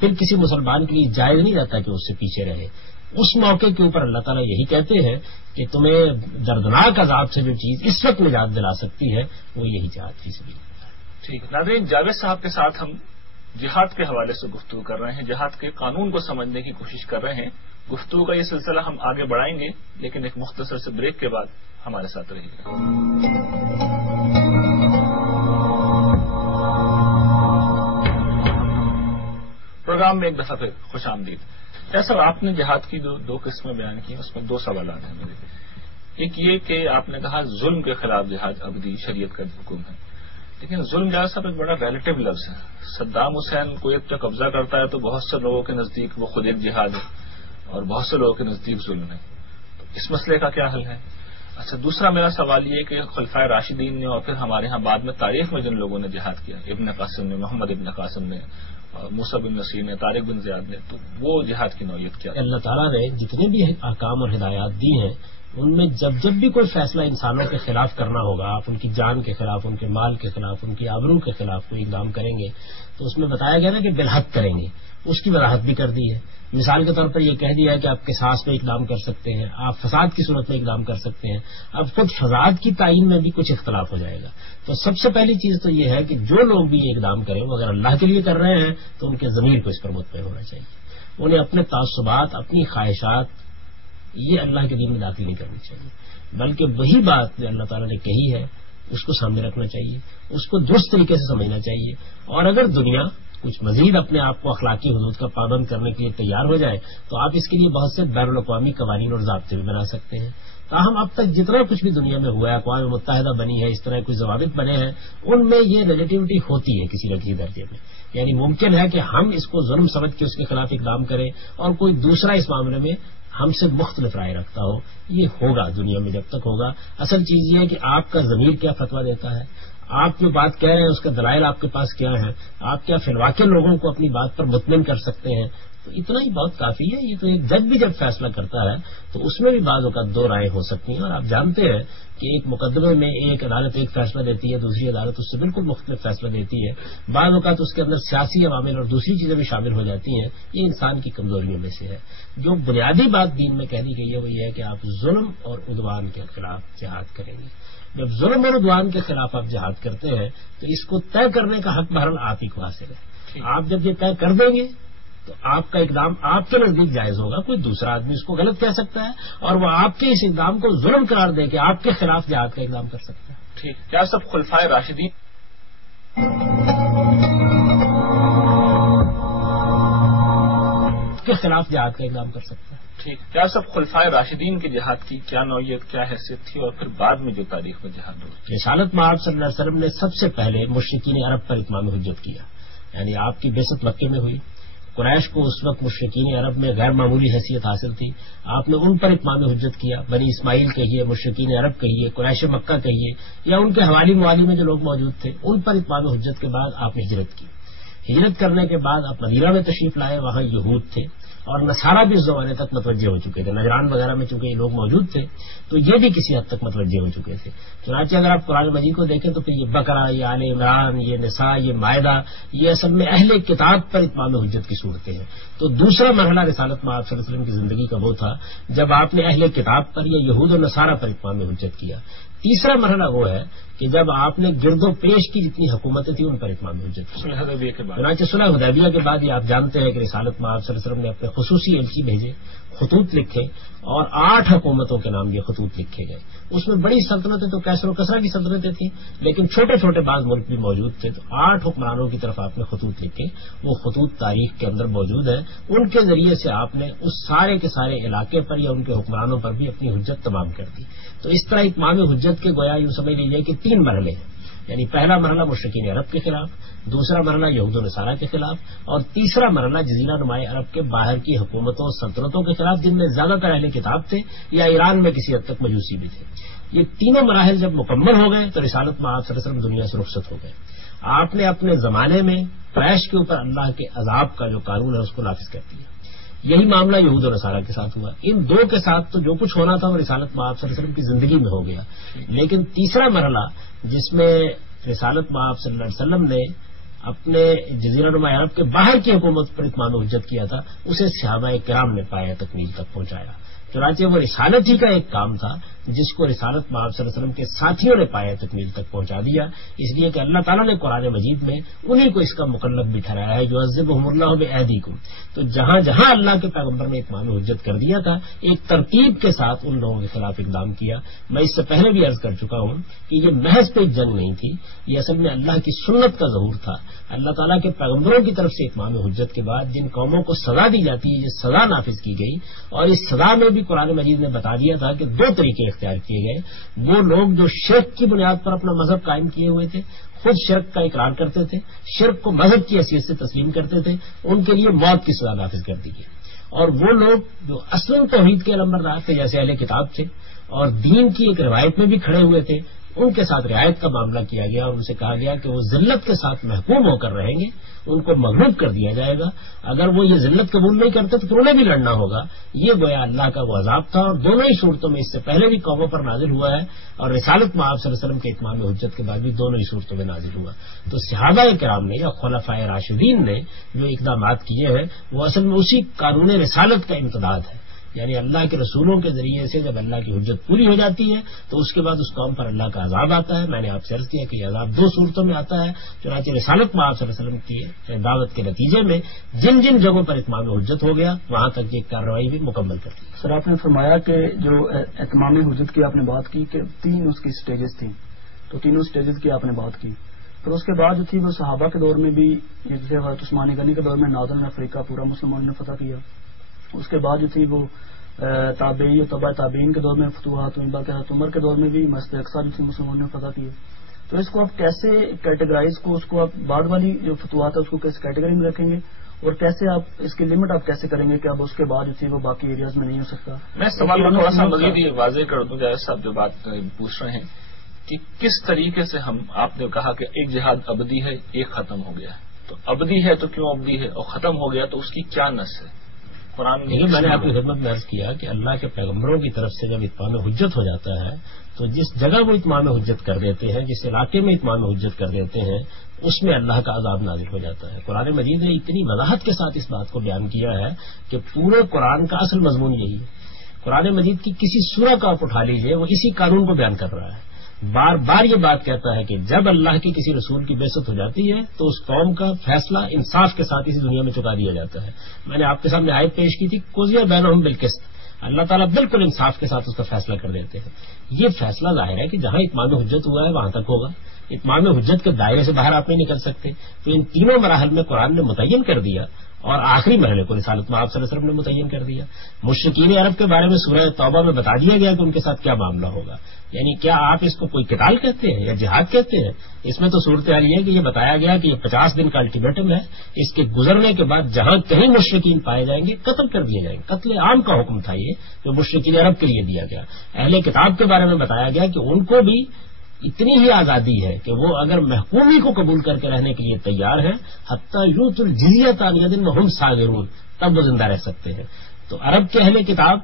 پھر کسی مسلمان کے لیے جائز نہیں رہتا کہ اس سے پیچھے رہے. اس موقع کے اوپر اللہ تعالیٰ یہی کہتے ہیں کہ تمہیں دردناک عذاب سے جو چیز اس وقت نجات دلا سکتی ہے وہ یہی جہاد فی سبیل اللہ ہے. ٹھیک. ناظرین، جاوید صاحب کے ساتھ ہم جہاد کے حوالے سے گفتگو کر رہے ہیں، جہاد کے قانون کو سمجھنے کی کوشش کر رہے ہیں. گفتگو کا یہ سلسلہ ہم آگے بڑھائیں گے، لیکن ایک مختصر سے بریک کے بعد ہمارے ساتھ رہیے. پروگرام میں ایک دفعہ پھر خوش آمدید. جیسا آپ نے جہاد کی جو 2 قسمیں بیان کی اس میں 2 سوالات ہیں میرے. ایک یہ کہ آپ نے کہا ظلم کے خلاف جہاد ابدی شریعت کا حکم ہے، لیکن ظلم جہاد صاحب ایک بڑا ریلیٹو لفظ ہے. صدام حسین کویت پہ قبضہ کرتا ہے تو بہت سے لوگوں کے نزدیک وہ خود ایک جہاد ہے اور بہت سے لوگوں کے نزدیک ظلم ہے. تو اس مسئلے کا کیا حل ہے؟ اچھا، دوسرا میرا سوال یہ کہ خلفائے راشدین نے اور پھر ہمارے ہاں بعد میں تاریخ میں جن لوگوں نے جہاد کیا، ابن قاسم نے، محمد ابن قاسم نے، موسیٰ بن نصیر نے، طارق بن زیاد نے، تو وہ جہاد کی نوعیت کیا؟ اللہ تعالیٰ نے جتنے بھی احکام اور ہدایات دی ہیں ان میں جب بھی کوئی فیصلہ انسانوں کے خلاف کرنا ہوگا، آپ ان کی جان کے خلاف، ان کے مال کے خلاف، ان کی آبرو کے خلاف کوئی اقدام کریں گے تو اس میں بتایا گیا نا کہ بالحق کریں گے. اس کی وضاحت بھی کر دی ہے. مثال کے طور پر یہ کہہ دیا ہے کہ آپ قصاص میں اقدام کر سکتے ہیں، آپ فساد کی صورت میں اقدام کر سکتے ہیں. اب خود فساد کی تعین میں بھی کچھ اختلاف ہو جائے گا. تو سب سے پہلی چیز تو یہ ہے کہ جو لوگ بھی یہ اقدام کریں وہ اگر اللہ کے لیے کر رہے ہیں تو ان کے ضمیر کو اس پر مطمئن ہونا چاہیے. انہیں اپنے تعصبات، اپنی خواہشات یہ اللہ کے دین میں داخل نہیں کرنی چاہیے، بلکہ وہی بات جو اللہ تعالیٰ نے کہی ہے اس کو سامنے رکھنا چاہیے، اس کو درست طریقے سے سمجھنا چاہیے. اور اگر دنیا کچھ مزید اپنے آپ کو اخلاقی حدود کا پابند کرنے کے لیے تیار ہو جائے تو آپ اس کے لیے بہت سے بین الاقوامی قوانین اور ضابطے بھی بنا سکتے ہیں. تاہم اب تک جتنا کچھ بھی دنیا میں ہوا ہے، اقوام متحدہ بنی ہے، اس طرح کچھ ضوابط بنے ہیں، ان میں یہ ریلیٹیوٹی ہوتی ہے کسی نہ کسی درجے میں. یعنی ممکن ہے کہ ہم اس کو ظلم سمجھ کے اس کے خلاف اقدام کریں اور کوئی دوسرا اس معاملے میں ہم سے مختلف رائے رکھتا ہو. یہ ہوگا دنیا میں جب تک ہوگا. اصل چیز یہ ہے کہ آپ کا ضمیر کیا فتویٰ دیتا ہے، آپ جو بات کہہ رہے ہیں اس کا دلائل آپ کے پاس کیا ہے، آپ کیا فی الواقع لوگوں کو اپنی بات پر مطمئن کر سکتے ہیں. تو اتنا ہی بہت کافی ہے. یہ تو ایک جج بھی جب فیصلہ کرتا ہے تو اس میں بھی بعض اوقات 2 رائے ہو سکتی ہیں. اور آپ جانتے ہیں کہ ایک مقدمے میں ایک عدالت ایک فیصلہ دیتی ہے، دوسری عدالت اس سے بالکل مختلف فیصلہ دیتی ہے. بعض اوقات اس کے اندر سیاسی عوامل اور دوسری چیزیں بھی شامل ہو جاتی ہیں. یہ انسان کی کمزوریوں میں سے ہے. جو بنیادی بات دین میں کہی گئی ہے وہ یہ ہے کہ آپ ظلم اور عدوان کے خلاف جہاد کریں گے. جب ظلم اور عدوان کے خلاف آپ جہاد کرتے ہیں تو اس کو طے کرنے کا حق بہرحال آپ ہی کو حاصل ہے. آپ جب یہ طے کر دیں گے تو آپ کا اقدام آپ کے نزدیک جائز ہوگا. کوئی دوسرا آدمی اس کو غلط کہہ سکتا ہے اور وہ آپ کے اس اقدام کو ظلم قرار دے کے آپ کے خلاف جہاد کا اقدام کر سکتا ہے. ٹھیک. کیا سب خلفائے راشدین کے خلاف جہاد کا اقدام کر سکتا ہے؟ ٹھیک. کیا سب خلفائے راشدین کی جہاد کی کیا نوعیت، کیا حیثیت تھی اور پھر بعد میں جو تاریخ میں جہاد ہوئی؟ رسالت مآب صلی اللہ علیہ وسلم نے سب سے پہلے مشرکین عرب پر اتمام حجت کیا. یعنی آپ کی بعثت مکے میں ہوئی. قریش کو اس وقت مشرکین عرب میں غیر معمولی حیثیت حاصل تھی. آپ نے ان پر اتمام حجت کیا. بنی اسماعیل کہیے، مشرکین عرب کہیے، قریش مکہ کہیے، یا ان کے حوالی موالی میں جو لوگ موجود تھے ان پر اتمام حجت کے بعد آپ نے ہجرت کی. ہجرت کرنے کے بعد آپ مدینہ میں تشریف لائے. وہاں یہود تھے اور نصارہ بھی اس زمانے تک متوجہ ہو چکے تھے. نجران وغیرہ میں چونکہ یہ لوگ موجود تھے تو یہ بھی کسی حد تک متوجہ ہو چکے تھے. چنانچہ اگر آپ قرآن مجید کو دیکھیں تو پھر یہ بقرہ، یہ آل عمران، یہ نساء، یہ مائدہ، یہ اصل میں اہل کتاب پر اتمام حجت کی صورتیں ہیں. تو دوسرا مرحلہ رسالت مآب صلی اللہ علیہ وسلم کی زندگی کا وہ تھا جب آپ نے اہل کتاب پر یا یہود و نصارہ پر اتمام حجت کیا. تیسرا مرحلہ وہ ہے کہ جب آپ نے گرد و پیش کی جتنی حکومتیں تھیں ان پر اتمام حجت کی. چنانچہ صلح حدیبیہ کے بعد یہ آپ جانتے ہیں کہ رسالت مآب صلی اللہ علیہ وسلم نے اپنے خصوصی ایلچی بھیجے، خطوط لکھے اور 8 حکومتوں کے نام یہ خطوط لکھے گئے. اس میں بڑی سلطنتیں تو کیسر و کسرا کی سلطنتیں تھیں لیکن چھوٹے چھوٹے بعض ملک بھی موجود تھے. تو 8 حکمرانوں کی طرف آپ نے خطوط لکھے. وہ خطوط تاریخ کے اندر موجود ہیں. ان کے ذریعے سے آپ نے اس سارے کے سارے علاقے پر یا ان کے حکمرانوں پر بھی اپنی حجت تمام کر دی. تو اس طرح اتمام حجت کے گویا یوں سمجھ لیجیے کہ 3 مرحلے ہیں. یعنی پہلا مرحلہ مشرکین عرب کے خلاف، دوسرا مرحلہ یہود و نصارہ کے خلاف، اور تیسرا مرحلہ جزیرہ نمائے عرب کے باہر کی حکومتوں سلطنتوں کے خلاف جن میں زیادہ تر اہل کتاب تھے یا ایران میں کسی حد تک مجوسی بھی تھے. یہ تینوں مراحل جب مکمل ہو گئے تو رسالت مآب صلی اللہ علیہ وسلم دنیا سے رخصت ہو گئے. آپ نے اپنے زمانے میں قریش کے اوپر اللہ کے عذاب کا جو قانون ہے اس کو نافذ کر دیا. یہی معاملہ یہود و نصارہ کے ساتھ ہوا. ان 2 کے ساتھ تو جو کچھ ہونا تھا وہ رسالت مآب صلی اللہ علیہ وسلم کی زندگی میں ہو گیا. لیکن تیسرا مرحلہ جس میں رسالت مآب صلی اللہ علیہ وسلم نے اپنے جزیرہ نما عرب کے باہر کی حکومت پر اتمام حجت کیا تھا، اسے صحابہ کرام نے پایا تکمیل تک پہنچایا. چنانچہ وہ رسالت ہی کا ایک کام تھا جس کو رسالت محمد صلی اللہ علیہ وسلم کے ساتھیوں نے پایا تکمیل تک پہنچا دیا، اس لیے کہ اللہ تعالیٰ نے قرآن مجید میں انہی کو اس کا مکلف بھی ٹھہرایا ہے، یعذبہم اللہ بایدیکم۔ تو جہاں جہاں اللہ کے پیغمبر نے اتمام حجت کر دیا تھا، ایک ترتیب کے ساتھ ان لوگوں کے خلاف اقدام کیا۔ میں اس سے پہلے بھی عرض کر چکا ہوں کہ یہ محض پہ جنگ نہیں تھی، یہ اصل میں اللہ کی سنت کا ظہور تھا۔ اللہ تعالیٰ کے پیغمبروں کی طرف سے اتمام حجت کے بعد جن قوموں کو سزا دی جاتی ہے، یہ سزا نافذ کی گئی، اور اس سزا میں بھی قرآن مجید نے بتا دیا تھا کہ دو طریقے اختیار کیے گئے۔ وہ لوگ جو شرک کی بنیاد پر اپنا مذہب قائم کیے ہوئے تھے، خود شرک کا اقرار کرتے تھے، شرک کو مذہب کی حیثیت سے تسلیم کرتے تھے، ان کے لیے موت کی سزا نافذ کر دی گئی۔ اور وہ لوگ جو اصلاً توحید کے علمبردار تھے، جیسے اہل کتاب تھے اور دین کی ایک روایت میں بھی کھڑے ہوئے تھے، ان کے ساتھ رعایت کا معاملہ کیا گیا اور ان سے کہا گیا کہ وہ ذلت کے ساتھ محکوم ہو کر رہیں گے، ان کو مغلوب کر دیا جائے گا۔ اگر وہ یہ ذلت قبول نہیں کرتے تو انہیں بھی لڑنا ہوگا۔ یہ گویا اللہ کا وہ عذاب تھا، اور دونوں ہی صورتوں میں اس سے پہلے بھی قوموں پر نازل ہوا ہے، اور رسالت محمد صلی اللہ علیہ وسلم کے اتمام حجت کے بعد بھی دونوں ہی صورتوں میں نازل ہوا۔ تو صحابہ کرام نے یا خلفائے راشدین نے جو اقدامات کیے ہیں وہ اصل میں اسی قانون رسالت کا امتداد ہے، یعنی اللہ کے رسولوں کے ذریعے سے جب اللہ کی حجت پوری ہو جاتی ہے تو اس کے بعد اس قوم پر اللہ کا عذاب آتا ہے۔ میں نے آپ سے عرض کیا کہ یہ عذاب دو صورتوں میں آتا ہے، چنانچہ رسالت محمد صلی اللہ علیہ وسلم کی دعوت کے نتیجے میں جن جن جگہوں پر اتمام حجت ہو گیا وہاں تک یہ کارروائی بھی مکمل کر دی۔ سر، آپ نے فرمایا کہ جو اتمام حجت کی آپ نے بات کی کہ تین اس کی سٹیجز تھیں، تو تینوں سٹیجز کی آپ نے بات کی، پھر اس کے بعد جو تھی وہ صحابہ کے دور میں بھی، جیسے حضرت عثمان غنی کے دور میں نادرن افریقہ پورا مسلمانوں نے فتح کیا، اس کے بعد جو تھی وہ تابعی اور تبع تابعین کے دور میں فتوحات ہوئی، بلکہ حضرت عمر کے دور میں بھی مسجد اقصی جو تھی مسلمانوں نے فتح کیے۔ تو اس کو آپ کیسے کیٹیگرائز کو، اس کو آپ بعد والی جو فتوحات ہے اس کو کیسے کیٹیگری میں رکھیں گے، اور کیسے آپ اس کی لمٹ آپ کیسے کریں گے کہ اب اس کے بعد جو تھی وہ باقی ایریاز میں نہیں ہو سکتا؟ میں سوال کو تھوڑا سا مزید یہ واضح کر دوں، جائز صاحب جو بات پوچھ رہے ہیں کہ کس طریقے سے آپ نے کہا کہ ایک جہاد ابدی ہے، ایک ختم ہو گیا ہے، تو ابدی ہے تو کیوں ابدی ہے، اور ختم ہو گیا تو اس کی کیا نس ہے؟ قرآن میں نے آپ کی خدمت میں عرض کیا کہ اللہ کے پیغمبروں کی طرف سے جب اتمام حجت ہو جاتا ہے تو جس جگہ وہ اتمام حجت کر دیتے ہیں، جس علاقے میں اتمام حجت کر دیتے ہیں، اس میں اللہ کا عذاب نازل ہو جاتا ہے۔ قرآن مجید نے اتنی وضاحت کے ساتھ اس بات کو بیان کیا ہے کہ پورے قرآن کا اصل مضمون یہی ہے۔ قرآن مجید کی کسی سورہ کا آپ اٹھا لیجئے، وہ اسی قانون کو بیان کر رہا ہے، بار بار یہ بات کہتا ہے کہ جب اللہ کے کسی رسول کی بعثت ہو جاتی ہے تو اس قوم کا فیصلہ انصاف کے ساتھ اسی دنیا میں چکا دیا جاتا ہے۔ میں نے آپ کے سامنے آیت پیش کی تھی، قضی بینہم بالقسط، اللہ تعالیٰ بالکل انصاف کے ساتھ اس کا فیصلہ کر دیتے ہیں۔ یہ فیصلہ ظاہر ہے کہ جہاں اتمام حجت ہوا ہے وہاں تک ہوگا، اتمام حجت کے دائرے سے باہر آپ نہیں نکل سکتے۔ تو ان تینوں مراحل میں قرآن نے متعین کر دیا، اور آخری مرحلے کو رسالت محمد صلی اللہ علیہ وسلم نے متعین کر دیا۔ مشرکین عرب کے بارے میں سورہ توبہ میں بتا دیا گیا کہ ان کے ساتھ کیا معاملہ ہوگا، یعنی کیا آپ اس کو کوئی قتال کہتے ہیں یا جہاد کہتے ہیں؟ اس میں تو صورتحال یہ ہے کہ یہ بتایا گیا کہ یہ 50 دن کا الٹیمیٹم ہے، اس کے گزرنے کے بعد جہاں کہیں مشرکین پائے جائیں گے قتل کر دیے جائیں گے۔ قتل عام کا حکم تھا یہ جو مشرکین عرب کے لیے دیا گیا۔ اہل کتاب کے بارے میں بتایا گیا کہ ان کو بھی اتنی ہی آزادی ہے کہ وہ اگر محکومی کو قبول کر کے رہنے کے لیے تیار ہیں، حتیٰ یؤتوا الجزیۃ عن ید وہم صاغرون، تب وہ زندہ رہ سکتے ہیں۔ تو عرب کے اہل کتاب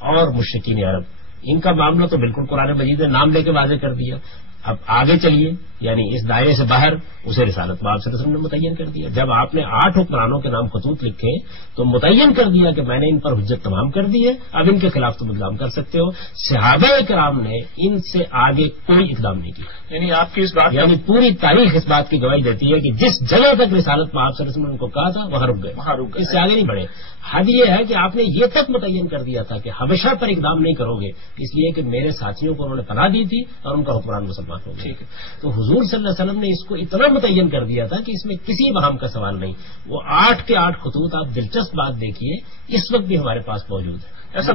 اور مشرکین عرب، ان کا معاملہ تو بالکل قرآن مجید نے نام لے کے واضح کر دیا۔ اب آگے چلیے، یعنی اس دائرے سے باہر اسے رسالت محمد صلی اللہ علیہ وسلم نے متعین کر دیا۔ جب آپ نے 8 حکمرانوں کے نام خطوط لکھے تو متعین کر دیا کہ میں نے ان پر حجت تمام کر دی ہے، اب ان کے خلاف تم اقدام کر سکتے ہو۔ صحابہ کرام نے ان سے آگے کوئی اقدام نہیں کیا، یعنی آپ کی اس بات یعنی پوری تاریخ اس بات کی گواہی دیتی ہے کہ جس جگہ تک رسالت محمد صلی اللہ علیہ وسلم نے ان کو کہا تھا وہاں رک گئے، اس سے آگے نہیں بڑھے۔ حد یہ ہے کہ آپ نے یہ تک متعین کر دیا تھا کہ حبشہ پر اقدام نہیں کرو گے، اس لیے کہ میرے ساتھیوں کو انہوں نے پناہ دی تھی اور ان کا حکمران مسلمان ہو گیا۔ تو حضور صلی اللہ علیہ وسلم نے اس کو اتنا متعین کر دیا تھا کہ اس میں کسی وہم کا سوال نہیں۔ وہ 8 کے 8 خطوط، آپ دلچسپ بات دیکھیے، اس وقت بھی ہمارے پاس موجود ہے۔ ایسا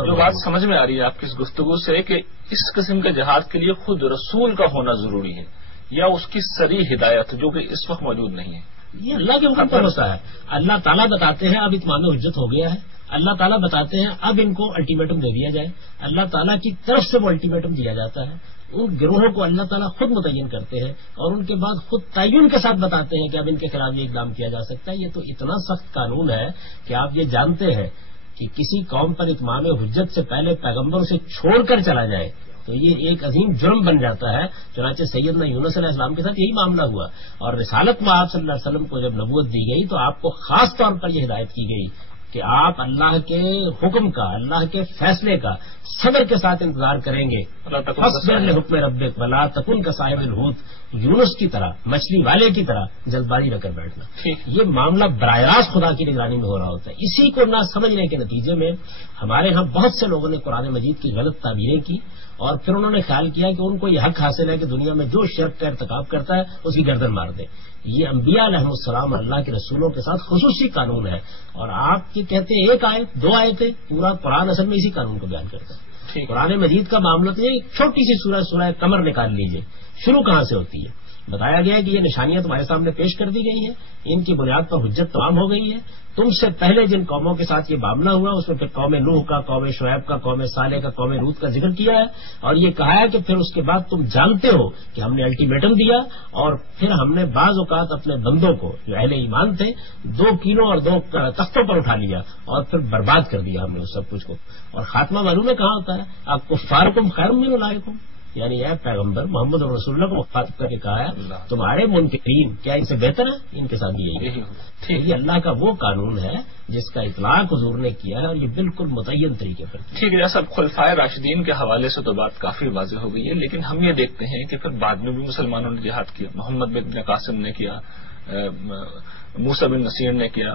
جو بات سمجھ میں آ رہی ہے آپ کی اس گفتگو سے کہ اس قسم کے جہاد کے لیے خود رسول کا ہونا ضروری ہے یا اس کی صریح ہدایت جو کہ اس وقت موجود نہیں ہے، یہ اللہ کے حکم پر ہوتا ہے۔ اللہ تعالیٰ بتاتے ہیں اب اتمام حجت ہو گیا ہے، اللہ تعالیٰ بتاتے ہیں اب ان کو الٹیمیٹم دے دیا جائے، اللہ تعالیٰ کی طرف سے وہ الٹیمیٹم دیا جاتا ہے۔ ان گروہوں کو اللہ تعالیٰ خود متعین کرتے ہیں اور ان کے بعد خود تعین کے ساتھ بتاتے ہیں کہ اب ان کے خلاف یہ اقدام کیا جا سکتا ہے۔ یہ تو اتنا سخت قانون ہے کہ آپ یہ جانتے ہیں کہ کسی قوم پر اتمام حجت سے پہلے پیغمبر اسے چھوڑ کر چلا جائے تو یہ ایک عظیم جرم بن جاتا ہے۔ چنانچہ سیدنا یونس علیہ السلام کے ساتھ یہی معاملہ ہوا، اور رسالت میں آپ صلی اللہ علیہ وسلم کو جب نبوت دی گئی تو آپ کو خاص طور پر یہ ہدایت کی گئی کہ آپ اللہ کے حکم کا، اللہ کے فیصلے کا صبر کے ساتھ انتظار کریں گے. فاصبر لحکم ربک ولا تکن کصاحب الحوت، یونس کی طرح، مچھلی والے کی طرح جلد بازی نہ کر بیٹھنا. یہ معاملہ براہ راست خدا کی نگرانی میں ہو رہا ہوتا ہے. اسی کو نہ سمجھنے کے نتیجے میں ہمارے ہاں بہت سے لوگوں نے قرآن مجید کی غلط تعبیریں کی، اور پھر انہوں نے خیال کیا کہ ان کو یہ حق حاصل ہے کہ دنیا میں جو شرک کا ارتکاب کرتا ہے اس کی گردن مار دے. یہ انبیاء علیہ السلام اللہ کے رسولوں کے ساتھ خصوصی قانون ہے، اور آپ یہ کہتے ہیں ایک آیت، دو آیتیں، پورا قرآن اصل میں اسی قانون کو بیان کرتا ہے. قرآن مجید کا معاملہ تو ایک چھوٹی سی سورہ قمر نکال لیجئے، شروع کہاں سے ہوتی ہے؟ بتایا گیا ہے کہ یہ نشانیاں تمہارے سامنے پیش کر دی گئی ہیں، ان کی بنیاد پر حجت تمام ہو گئی ہے. تم سے پہلے جن قوموں کے ساتھ یہ معاملہ ہوا اس میں پھر قوم نوح کا، قوم شعیب کا، قوم صالح کا، قوم لوط کا ذکر کیا ہے، اور یہ کہا ہے کہ پھر اس کے بعد تم جانتے ہو کہ ہم نے الٹیمیٹم دیا، اور پھر ہم نے بعض اوقات اپنے بندوں کو جو اہل ایمان تھے 2 کینوں اور 2 تختوں پر اٹھا لیا اور پھر برباد کر دیا ہم نے اس سب کچھ کو. اور خاتمہ معلوم ہے کہاں ہوتا ہے؟ آپ کفارکم خیر من اولئکم، یعنی اے پیغمبر محمد رسول اللہ کو مخاطب کر کے کہا ہے تمہارے منکرین کیا ان سے بہتر ہے؟ ان کے ساتھ بھی یہی ہے. یہ اللہ کا وہ قانون ہے جس کا اطلاق حضور نے کیا ہے، اور یہ بالکل متعین طریقے پر. ٹھیک ہے جیسا خلفائے راشدین کے حوالے سے تو بات کافی واضح ہو گئی ہے، لیکن ہم یہ دیکھتے ہیں کہ پھر بعد میں بھی مسلمانوں نے جہاد کیا. محمد بن قاسم نے کیا، موسیٰ بن نصیر نے کیا،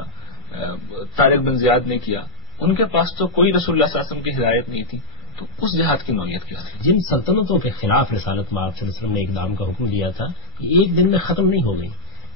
طارق بن زیاد نے کیا. ان کے پاس تو کوئی رسول اللہ صلی اللہ علیہ وسلم کی ہدایت نہیں تھی، تو اس جہاد کی نوعیت کیا تھی؟ جن سلطنتوں کے خلاف رسالت میں آپ صلی اللہ علیہ وسلم نے اقدام کا حکم دیا تھا یہ ایک دن میں ختم نہیں ہو گئی.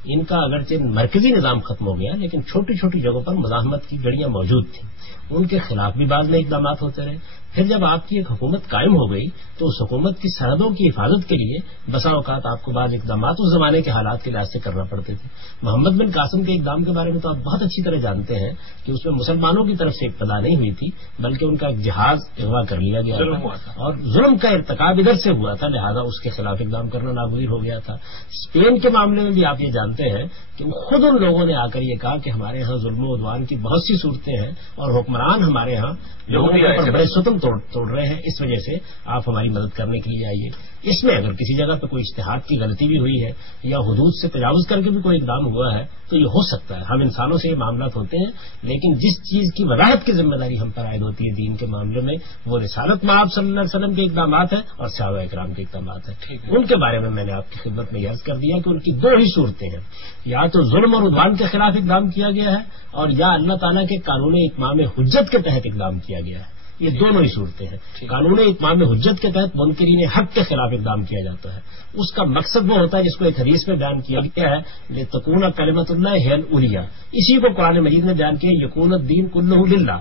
ان کا اگرچہ مرکزی نظام ختم ہو گیا لیکن چھوٹی چھوٹی جگہوں پر مزاحمت کی گڑیاں موجود تھیں، ان کے خلاف بھی بعض میں اقدامات ہوتے رہے. پھر جب آپ کی ایک حکومت قائم ہو گئی تو اس حکومت کی سرحدوں کی حفاظت کے لیے بسا اوقات آپ کو بعض اقدامات اس زمانے کے حالات کے لحاظ سے کرنا پڑتے تھے. محمد بن قاسم کے اقدام کے بارے میں تو آپ بہت اچھی طرح جانتے ہیں کہ اس میں مسلمانوں کی طرف سے ابتدا نہیں ہوئی تھی، بلکہ ان کا ایک جہاز اغوا کر لیا گیا تھا اور ظلم کا ارتکاب ادھر سے ہوا تھا، لہذا اس کے خلاف اقدام کرنا ناگزیر ہو گیا تھا. اسپین کے معاملے میں بھی آپ یہ جانتے ہیں کہ خود ان لوگوں نے آ کر یہ کہا کہ ہمارے ہاں ظلم و عدوان کی بہت سی صورتیں ہیں اور حکمران ہمارے ہاں لوگوں کے اوپر بڑے ستم توڑ رہے ہیں، اس وجہ سے آپ ہماری مدد کرنے کے لیے آئیے. اس میں اگر کسی جگہ پہ کوئی اجتہاد کی غلطی بھی ہوئی ہے یا حدود سے تجاوز کر کے بھی کوئی اقدام ہوا ہے تو یہ ہو سکتا ہے. ہم انسانوں سے یہ معاملات ہوتے ہیں، لیکن جس چیز کی وضاحت کی ذمہ داری ہم پر عائد ہوتی ہے دین کے معاملے میں وہ رسالت میں آپ صلی اللہ علیہ وسلم کے اقدامات ہیں اور صحابہ اکرام کے اقدامات ہیں. ان کے بارے میں نے آپ کی خدمت میں عرض کر دیا کہ ان کی 2 ہی صورتیں ہیں، یا تو ظلم اور عدوان کے خلاف اقدام کیا گیا ہے اور یا اللہ تعالیٰ کے قانون اتمام حجت کے تحت اقدام کیا گیا ہے. یہ دونوں ہی صورتیں ہیں. قانون اتمام حجت کے تحت منکرین حق کے خلاف اقدام کیا جاتا ہے. اس کا مقصد وہ ہوتا ہے جس کو ایک حدیث میں بیان کیا گیا ہے تکون کلمۃ اللہ ہی العلیٰ، اسی کو قرآن مجید نے بیان کیا یکون الدین کلہ للہ.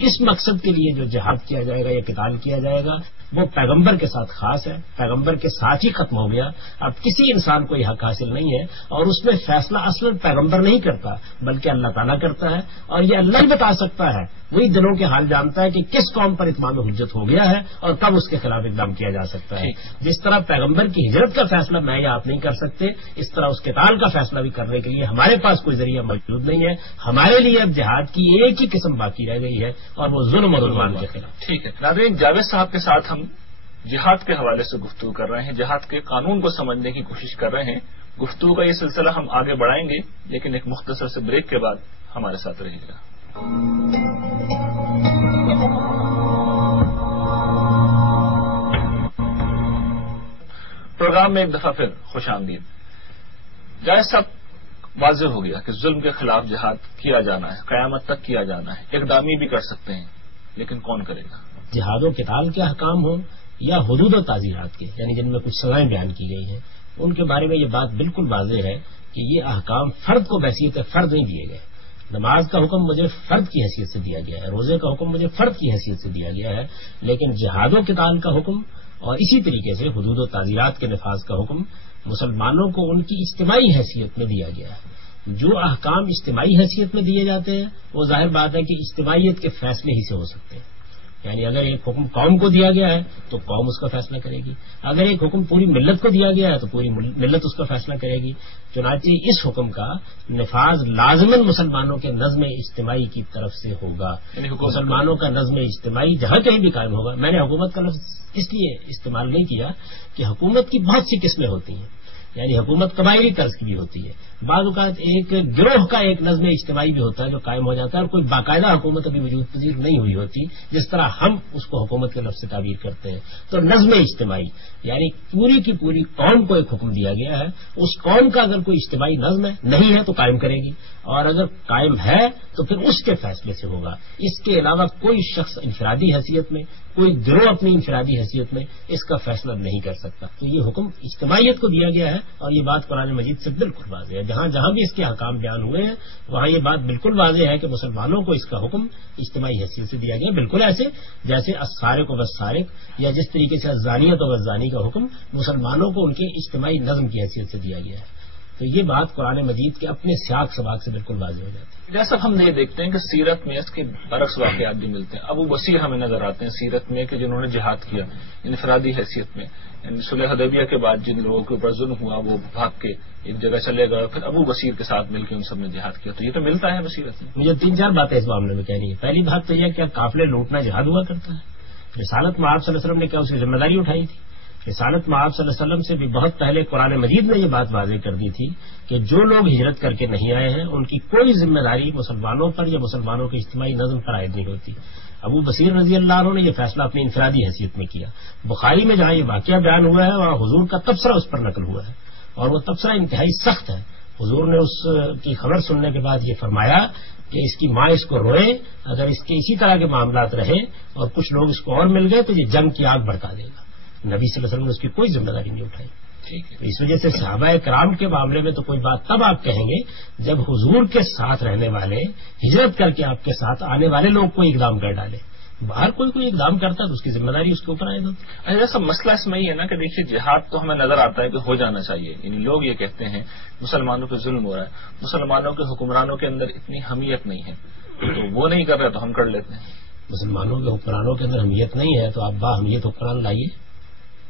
اس مقصد کے لیے جو جہاد کیا جائے گا یا قتال کیا جائے گا وہ پیغمبر کے ساتھ خاص ہے، پیغمبر کے ساتھ ہی ختم ہو گیا. اب کسی انسان کو یہ حق حاصل نہیں ہے اور اس میں فیصلہ اصلا پیغمبر نہیں کرتا بلکہ اللہ تعالیٰ کرتا ہے، اور یہ اللہ ہی بتا سکتا ہے، وہی دلوں کے حال جانتا ہے کہ کس قوم پر اتمام حجت ہو گیا ہے اور کب اس کے خلاف اقدام کیا جا سکتا ہے. جس طرح پیغمبر کی ہجرت کا فیصلہ میں یا آپ نہیں کر سکتے، اس طرح اس قتال کا فیصلہ بھی کرنے کے لیے ہمارے پاس کوئی ذریعہ موجود نہیں ہے. ہمارے لیے اب جہاد کی ایک ہی قسم باقی رہ گئی ہے اور وہ ظلم اور عدوان کے خلاف. ٹھیک ہے ناظرین، جاوید صاحب کے ساتھ ہم جہاد کے حوالے سے گفتگو کر رہے ہیں، جہاد کے قانون کو سمجھنے کی کوشش کر رہے ہیں. گفتگو کا یہ سلسلہ ہم آگے بڑھائیں گے لیکن ایک مختصر سے بریک کے بعد ہمارے ساتھ رہیے گا. پروگرام میں ایک دفعہ پھر خوش آمدید. جائز صاحب واضح ہو گیا کہ ظلم کے خلاف جہاد کیا جانا ہے، قیامت تک کیا جانا ہے، اقدامی بھی کر سکتے ہیں، لیکن کون کرے گا؟ جہاد و قتال کے احکام ہوں یا حدود و تعزیرات کے، یعنی جن میں کچھ سزائیں بیان کی گئی ہیں، ان کے بارے میں یہ بات بالکل واضح ہے کہ یہ احکام فرد کو بحیثیت فرد نہیں دیے گئے. نماز کا حکم مجھے فرد کی حیثیت سے دیا گیا ہے، روزے کا حکم مجھے فرد کی حیثیت سے دیا گیا ہے، لیکن جہاد و قتال کا حکم اور اسی طریقے سے حدود و تعزیرات کے نفاذ کا حکم مسلمانوں کو ان کی اجتماعی حیثیت میں دیا گیا ہے. جو احکام اجتماعی حیثیت میں دیے جاتے ہیں وہ ظاہر بات ہے کہ اجتماعیت کے فیصلے ہی سے ہو سکتے ہیں. یعنی اگر ایک حکم قوم کو دیا گیا ہے تو قوم اس کا فیصلہ کرے گی، اگر ایک حکم پوری ملت کو دیا گیا ہے تو پوری ملت اس کا فیصلہ کرے گی. چنانچہ اس حکم کا نفاذ لازماً مسلمانوں کے نظم اجتماعی کی طرف سے ہوگا. مسلمانوں کا نظم اجتماعی جہاں کہیں بھی قائم ہوگا. میں نے حکومت کا لفظ اس لیے استعمال نہیں کیا کہ حکومت کی بہت سی قسمیں ہوتی ہیں. یعنی حکومت قبائلی طرز کی بھی ہوتی ہے، بعض اوقات ایک گروہ کا ایک نظم اجتماعی بھی ہوتا ہے جو قائم ہو جاتا ہے، اور کوئی باقاعدہ حکومت ابھی وجود پذیر نہیں ہوئی ہوتی جس طرح ہم اس کو حکومت کے لفظ سے تعبیر کرتے ہیں۔ تو نظم اجتماعی یعنی پوری کی پوری قوم کو ایک حکم دیا گیا ہے، اس قوم کا اگر کوئی اجتماعی نظم ہے نہیں ہے تو قائم کرے گی، اور اگر قائم ہے تو پھر اس کے فیصلے سے ہوگا۔ اس کے علاوہ کوئی شخص انفرادی حیثیت میں، کوئی گروہ اپنی انفرادی حیثیت میں اس کا فیصلہ نہیں کر سکتا۔ تو یہ حکم اجتماعیت کو دیا گیا ہے، اور یہ بات قرآن مجید سے بالکل واضح ہے۔ جہاں جہاں بھی اس کے احکام بیان ہوئے ہیں وہاں یہ بات بالکل واضح ہے کہ مسلمانوں کو اس کا حکم اجتماعی حیثیت سے دیا گیا، بالکل ایسے جیسے السارق والسارق یا جس طریقے سے الزانیۃ والزانی کا حکم مسلمانوں کو ان کے اجتماعی نظم کی حیثیت سے دیا گیا ہے۔ تو یہ بات قرآن مجید کے اپنے سیاق سباق سے بالکل واضح ہو جاتی ہے۔ جیسا ہم یہ دیکھتے ہیں کہ سیرت میں اس کے برعکس واقعات بھی ملتے ہیں۔ ابو بصیر ہمیں نظر آتے ہیں سیرت میں کہ جنہوں نے جہاد کیا انفرادی حیثیت میں، یعنی صلح حدیبیہ کے بعد جن لوگوں کے اوپر ظلم ہوا وہ بھاگ کے ایک جگہ چلے گئے، پھر ابو بصیر کے ساتھ مل کے ان سب نے جہاد کیا۔ تو یہ تو ملتا ہے بصیرت میں۔ مجھے 3-4 باتیں اس معاملے میں کہنی ہے۔ پہلی بات تو یہ کہ قافلے لوٹنا جہاد ہوا کرتا ہے۔ رسالت میں آپ صلی اللہ علیہ وسلم نے کیا اس کی ذمہ داری اٹھائی تھی؟ رسالت میں آپ صلی اللہ علیہ وسلم سے بھی بہت پہلے قرآن مجید نے یہ بات واضح کر دی تھی کہ جو لوگ ہجرت کر کے نہیں آئے ہیں ان کی کوئی ذمہ داری مسلمانوں پر یا مسلمانوں کے اجتماعی نظم پر عائد نہیں ہوتی۔ ابو بصیر رضی اللہ عنہ نے یہ فیصلہ اپنی انفرادی حیثیت میں کیا۔ بخاری میں جہاں یہ واقعہ بیان ہوا ہے وہاں حضور کا تبصرہ اس پر نقل ہوا ہے، اور وہ تبصرہ انتہائی سخت ہے۔ حضور نے اس کی خبر سننے کے بعد یہ فرمایا کہ اس کی ماں اس کو روئے، اگر اس کے اسی طرح کے معاملات رہے اور کچھ لوگ اس کو اور مل گئے تو یہ جنگ کی آگ بھڑکا دے گا۔ نبی صلی اللہ علیہ وسلم نے اس کی کوئی ذمہ داری نہیں اٹھائی۔ تو اس وجہ سے صحابہ کرام کے معاملے میں تو کوئی بات تب آپ کہیں گے جب حضور کے ساتھ رہنے والے ہجرت کر کے آپ کے ساتھ آنے والے لوگ کوئی اقدام کر ڈالے۔ باہر کوئی اقدام کرتا ہے تو اس کی ذمہ داری اس کے اوپر عائد ہوتی ہے۔ ایسا مسئلہ اس میں یہ ہے نا کہ دیکھیے جہاد تو ہمیں نظر آتا ہے کہ ہو جانا چاہیے، یعنی لوگ یہ کہتے ہیں مسلمانوں پہ ظلم ہو رہا ہے، مسلمانوں کے حکمرانوں کے اندر اتنی حمیت نہیں ہے تو وہ نہیں کر رہے تو ہم کر لیتے ہیں۔ مسلمانوں کے حکمرانوں کے اندر حمیت نہیں ہے تو آپ باحمیت حکمران لائیے،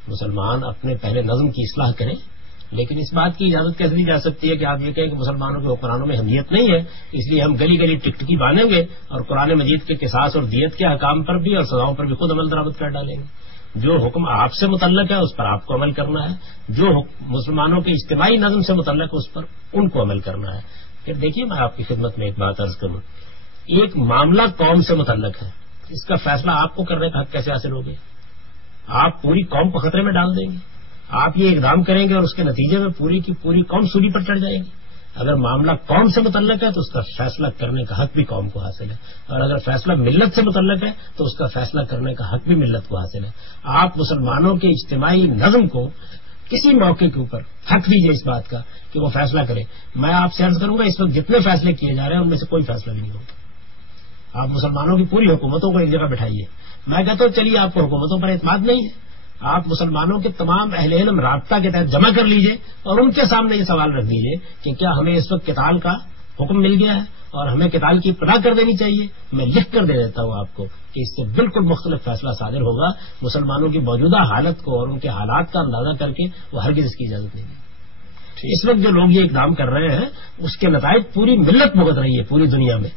مسلمان اپنے پہلے نظم کی اصلاح کریں، لیکن اس بات کی اجازت کیسے دی جا سکتی ہے کہ آپ یہ کہیں کہ مسلمانوں کے حکمرانوں میں حمیت نہیں ہے اس لیے ہم گلی گلی ٹکٹکی باندھیں گے اور قرآن مجید کے قصاص اور دیت کے احکام پر بھی اور سزاؤں پر بھی خود عمل درآمد کر ڈالیں گے۔ جو حکم آپ سے متعلق ہے اس پر آپ کو عمل کرنا ہے، جو مسلمانوں کے اجتماعی نظم سے متعلق ہے اس پر ان کو عمل کرنا ہے۔ پھر دیکھیے میں آپ کی خدمت میں ایک بات عرض کروں، ایک معاملہ قوم سے متعلق ہے، اس کا فیصلہ آپ کو کرنے کا حق کیسے حاصل ہوگا؟ آپ پوری قوم کو خطرے میں ڈال دیں گے، آپ یہ اقدام کریں گے اور اس کے نتیجے میں پوری کی پوری قوم سولی پر چڑھ جائے گی۔ اگر معاملہ قوم سے متعلق ہے تو اس کا فیصلہ کرنے کا حق بھی قوم کو حاصل ہے، اور اگر فیصلہ ملت سے متعلق ہے تو اس کا فیصلہ کرنے کا حق بھی ملت کو حاصل ہے۔ آپ مسلمانوں کے اجتماعی نظم کو کسی موقع کے اوپر حق دیجیے اس بات کا کہ وہ فیصلہ کرے۔ میں آپ سے عرض کروں گا اس وقت جتنے فیصلے کیے جا رہے ہیں ان میں سے کوئی فیصلہ بھی نہیں ہوگا۔ آپ مسلمانوں کی پوری حکومتوں کو ایک جگہ بٹھائیے، میں کہتا ہوں چلیے آپ کو حکومتوں پر اعتماد نہیں ہے، آپ مسلمانوں کے تمام اہل علم رابطہ کے تحت جمع کر لیجئے اور ان کے سامنے یہ سوال رکھ دیجئے کہ کیا ہمیں اس وقت قتال کا حکم مل گیا ہے اور ہمیں قتال کی اطلاع کر دینی چاہیے؟ میں لکھ کر دے دیتا ہوں آپ کو کہ اس سے بالکل مختلف فیصلہ صادر ہوگا۔ مسلمانوں کی موجودہ حالت کو اور ان کے حالات کا اندازہ کر کے وہ ہرگز اس کی اجازت نہیں دی۔ اس وقت جو لوگ یہ اقدام کر رہے ہیں اس کے نتائج پوری ملت بھگت رہی ہے پوری دنیا میں،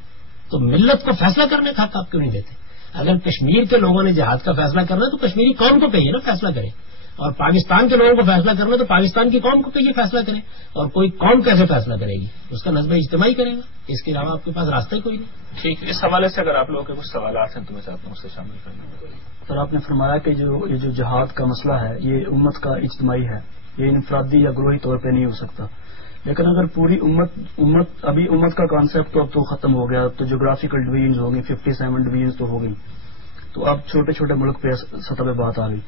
تو ملت کو فیصلہ کرنے کا حق آپ کیوں نہیں دیتے؟ اگر کشمیر کے لوگوں نے جہاد کا فیصلہ کرنا ہے تو کشمیری قوم کو کہیے نا فیصلہ کریں، اور پاکستان کے لوگوں کو فیصلہ کرنا ہے تو پاکستان کی قوم کو کہیے فیصلہ کریں، اور کوئی قوم کیسے فیصلہ کرے گی؟ اس کا نظم اجتماعی کرے گا، اس کے علاوہ آپ کے پاس راستہ ہی کوئی نہیں۔ ٹھیک ہے، اس حوالے سے اگر آپ لوگوں کے کچھ سوالات ہیں تو میں چاہتا ہوں اس سے شامل کرنا۔ سر آپ نے فرمایا کہ یہ جو جہاد کا مسئلہ ہے یہ امت کا اجتماعی ہے، یہ انفرادی یا گروہی طور پہ نہیں ہو سکتا، لیکن اگر پوری امت ابھی امت کا کانسیپٹ تو اب تو ختم ہو گیا، تو جغرافیکل ڈویژنز ہو گئی، 57 ڈویژنز تو ہو گئی، تو اب چھوٹے چھوٹے ملک پہ سطح پہ بات آ گئی۔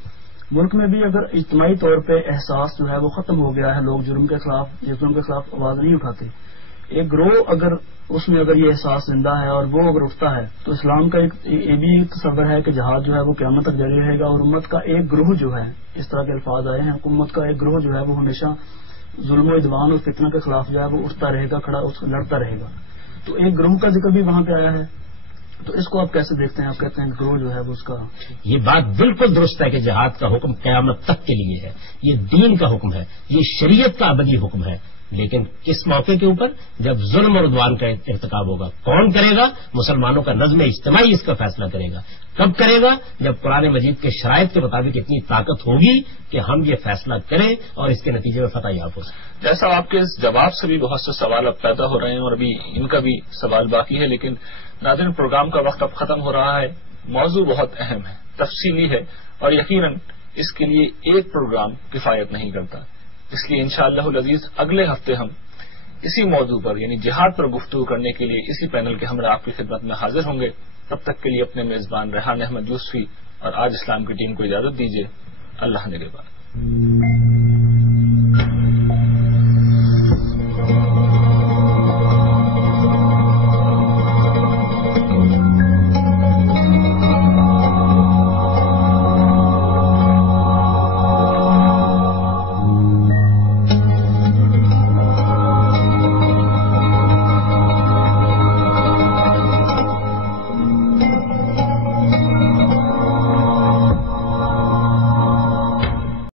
ملک میں بھی اگر اجتماعی طور پہ احساس جو ہے وہ ختم ہو گیا ہے، لوگ جرم کے خلاف آواز نہیں اٹھاتے، ایک گروہ اگر اس میں اگر یہ احساس زندہ ہے اور وہ اگر اٹھتا ہے تو اسلام کا یہ بھی تصور ہے کہ جہاد جو ہے وہ قیامت تک جاری رہے گا، اور امت کا ایک گروہ جو ہے، اس طرح کے الفاظ آئے ہیں، امت کا ایک گروہ جو ہے وہ ہمیشہ ظلم و عدوان اور فتنہ کے خلاف جو ہے وہ اٹھتا رہے گا، کھڑا لڑتا رہے گا۔ تو ایک گروہ کا ذکر بھی وہاں پہ آیا ہے، تو اس کو آپ کیسے دیکھتے ہیں؟ آپ کہتے ہیں گروہ جو ہے وہ اس کا، یہ بات بالکل درست ہے کہ جہاد کا حکم قیامت تک کے لیے ہے، یہ دین کا حکم ہے، یہ شریعت کا ابدی حکم ہے، لیکن کس موقع کے اوپر؟ جب ظلم اور عدوان کا ارتکاب ہوگا. کون کرے گا؟ مسلمانوں کا نظم اجتماعی اس کا فیصلہ کرے گا. کب کرے گا؟ جب قرآن مجید کے شرائط کے مطابق اتنی طاقت ہوگی کہ ہم یہ فیصلہ کریں اور اس کے نتیجے میں فتح یاب ہو سکے. جیسا آپ کے اس جواب سے بھی بہت سے سوال اب پیدا ہو رہے ہیں اور ابھی ان کا بھی سوال باقی ہے، لیکن ناظرین پروگرام کا وقت اب ختم ہو رہا ہے. موضوع بہت اہم ہے، تفصیلی ہے، اور یقیناً اس کے لیے ایک پروگرام کفایت نہیں کرتا. اس لیے انشاءاللہ العزیز اگلے ہفتے ہم اسی موضوع پر یعنی جہاد پر گفتگو کرنے کے لیے اسی پینل کے ہمراہ آپ کی خدمت میں حاضر ہوں گے. تب تک کے لیے اپنے میزبان ریحان احمد یوسفی اور آج اسلام کی ٹیم کو اجازت دیجیے. اللہ نگہبان.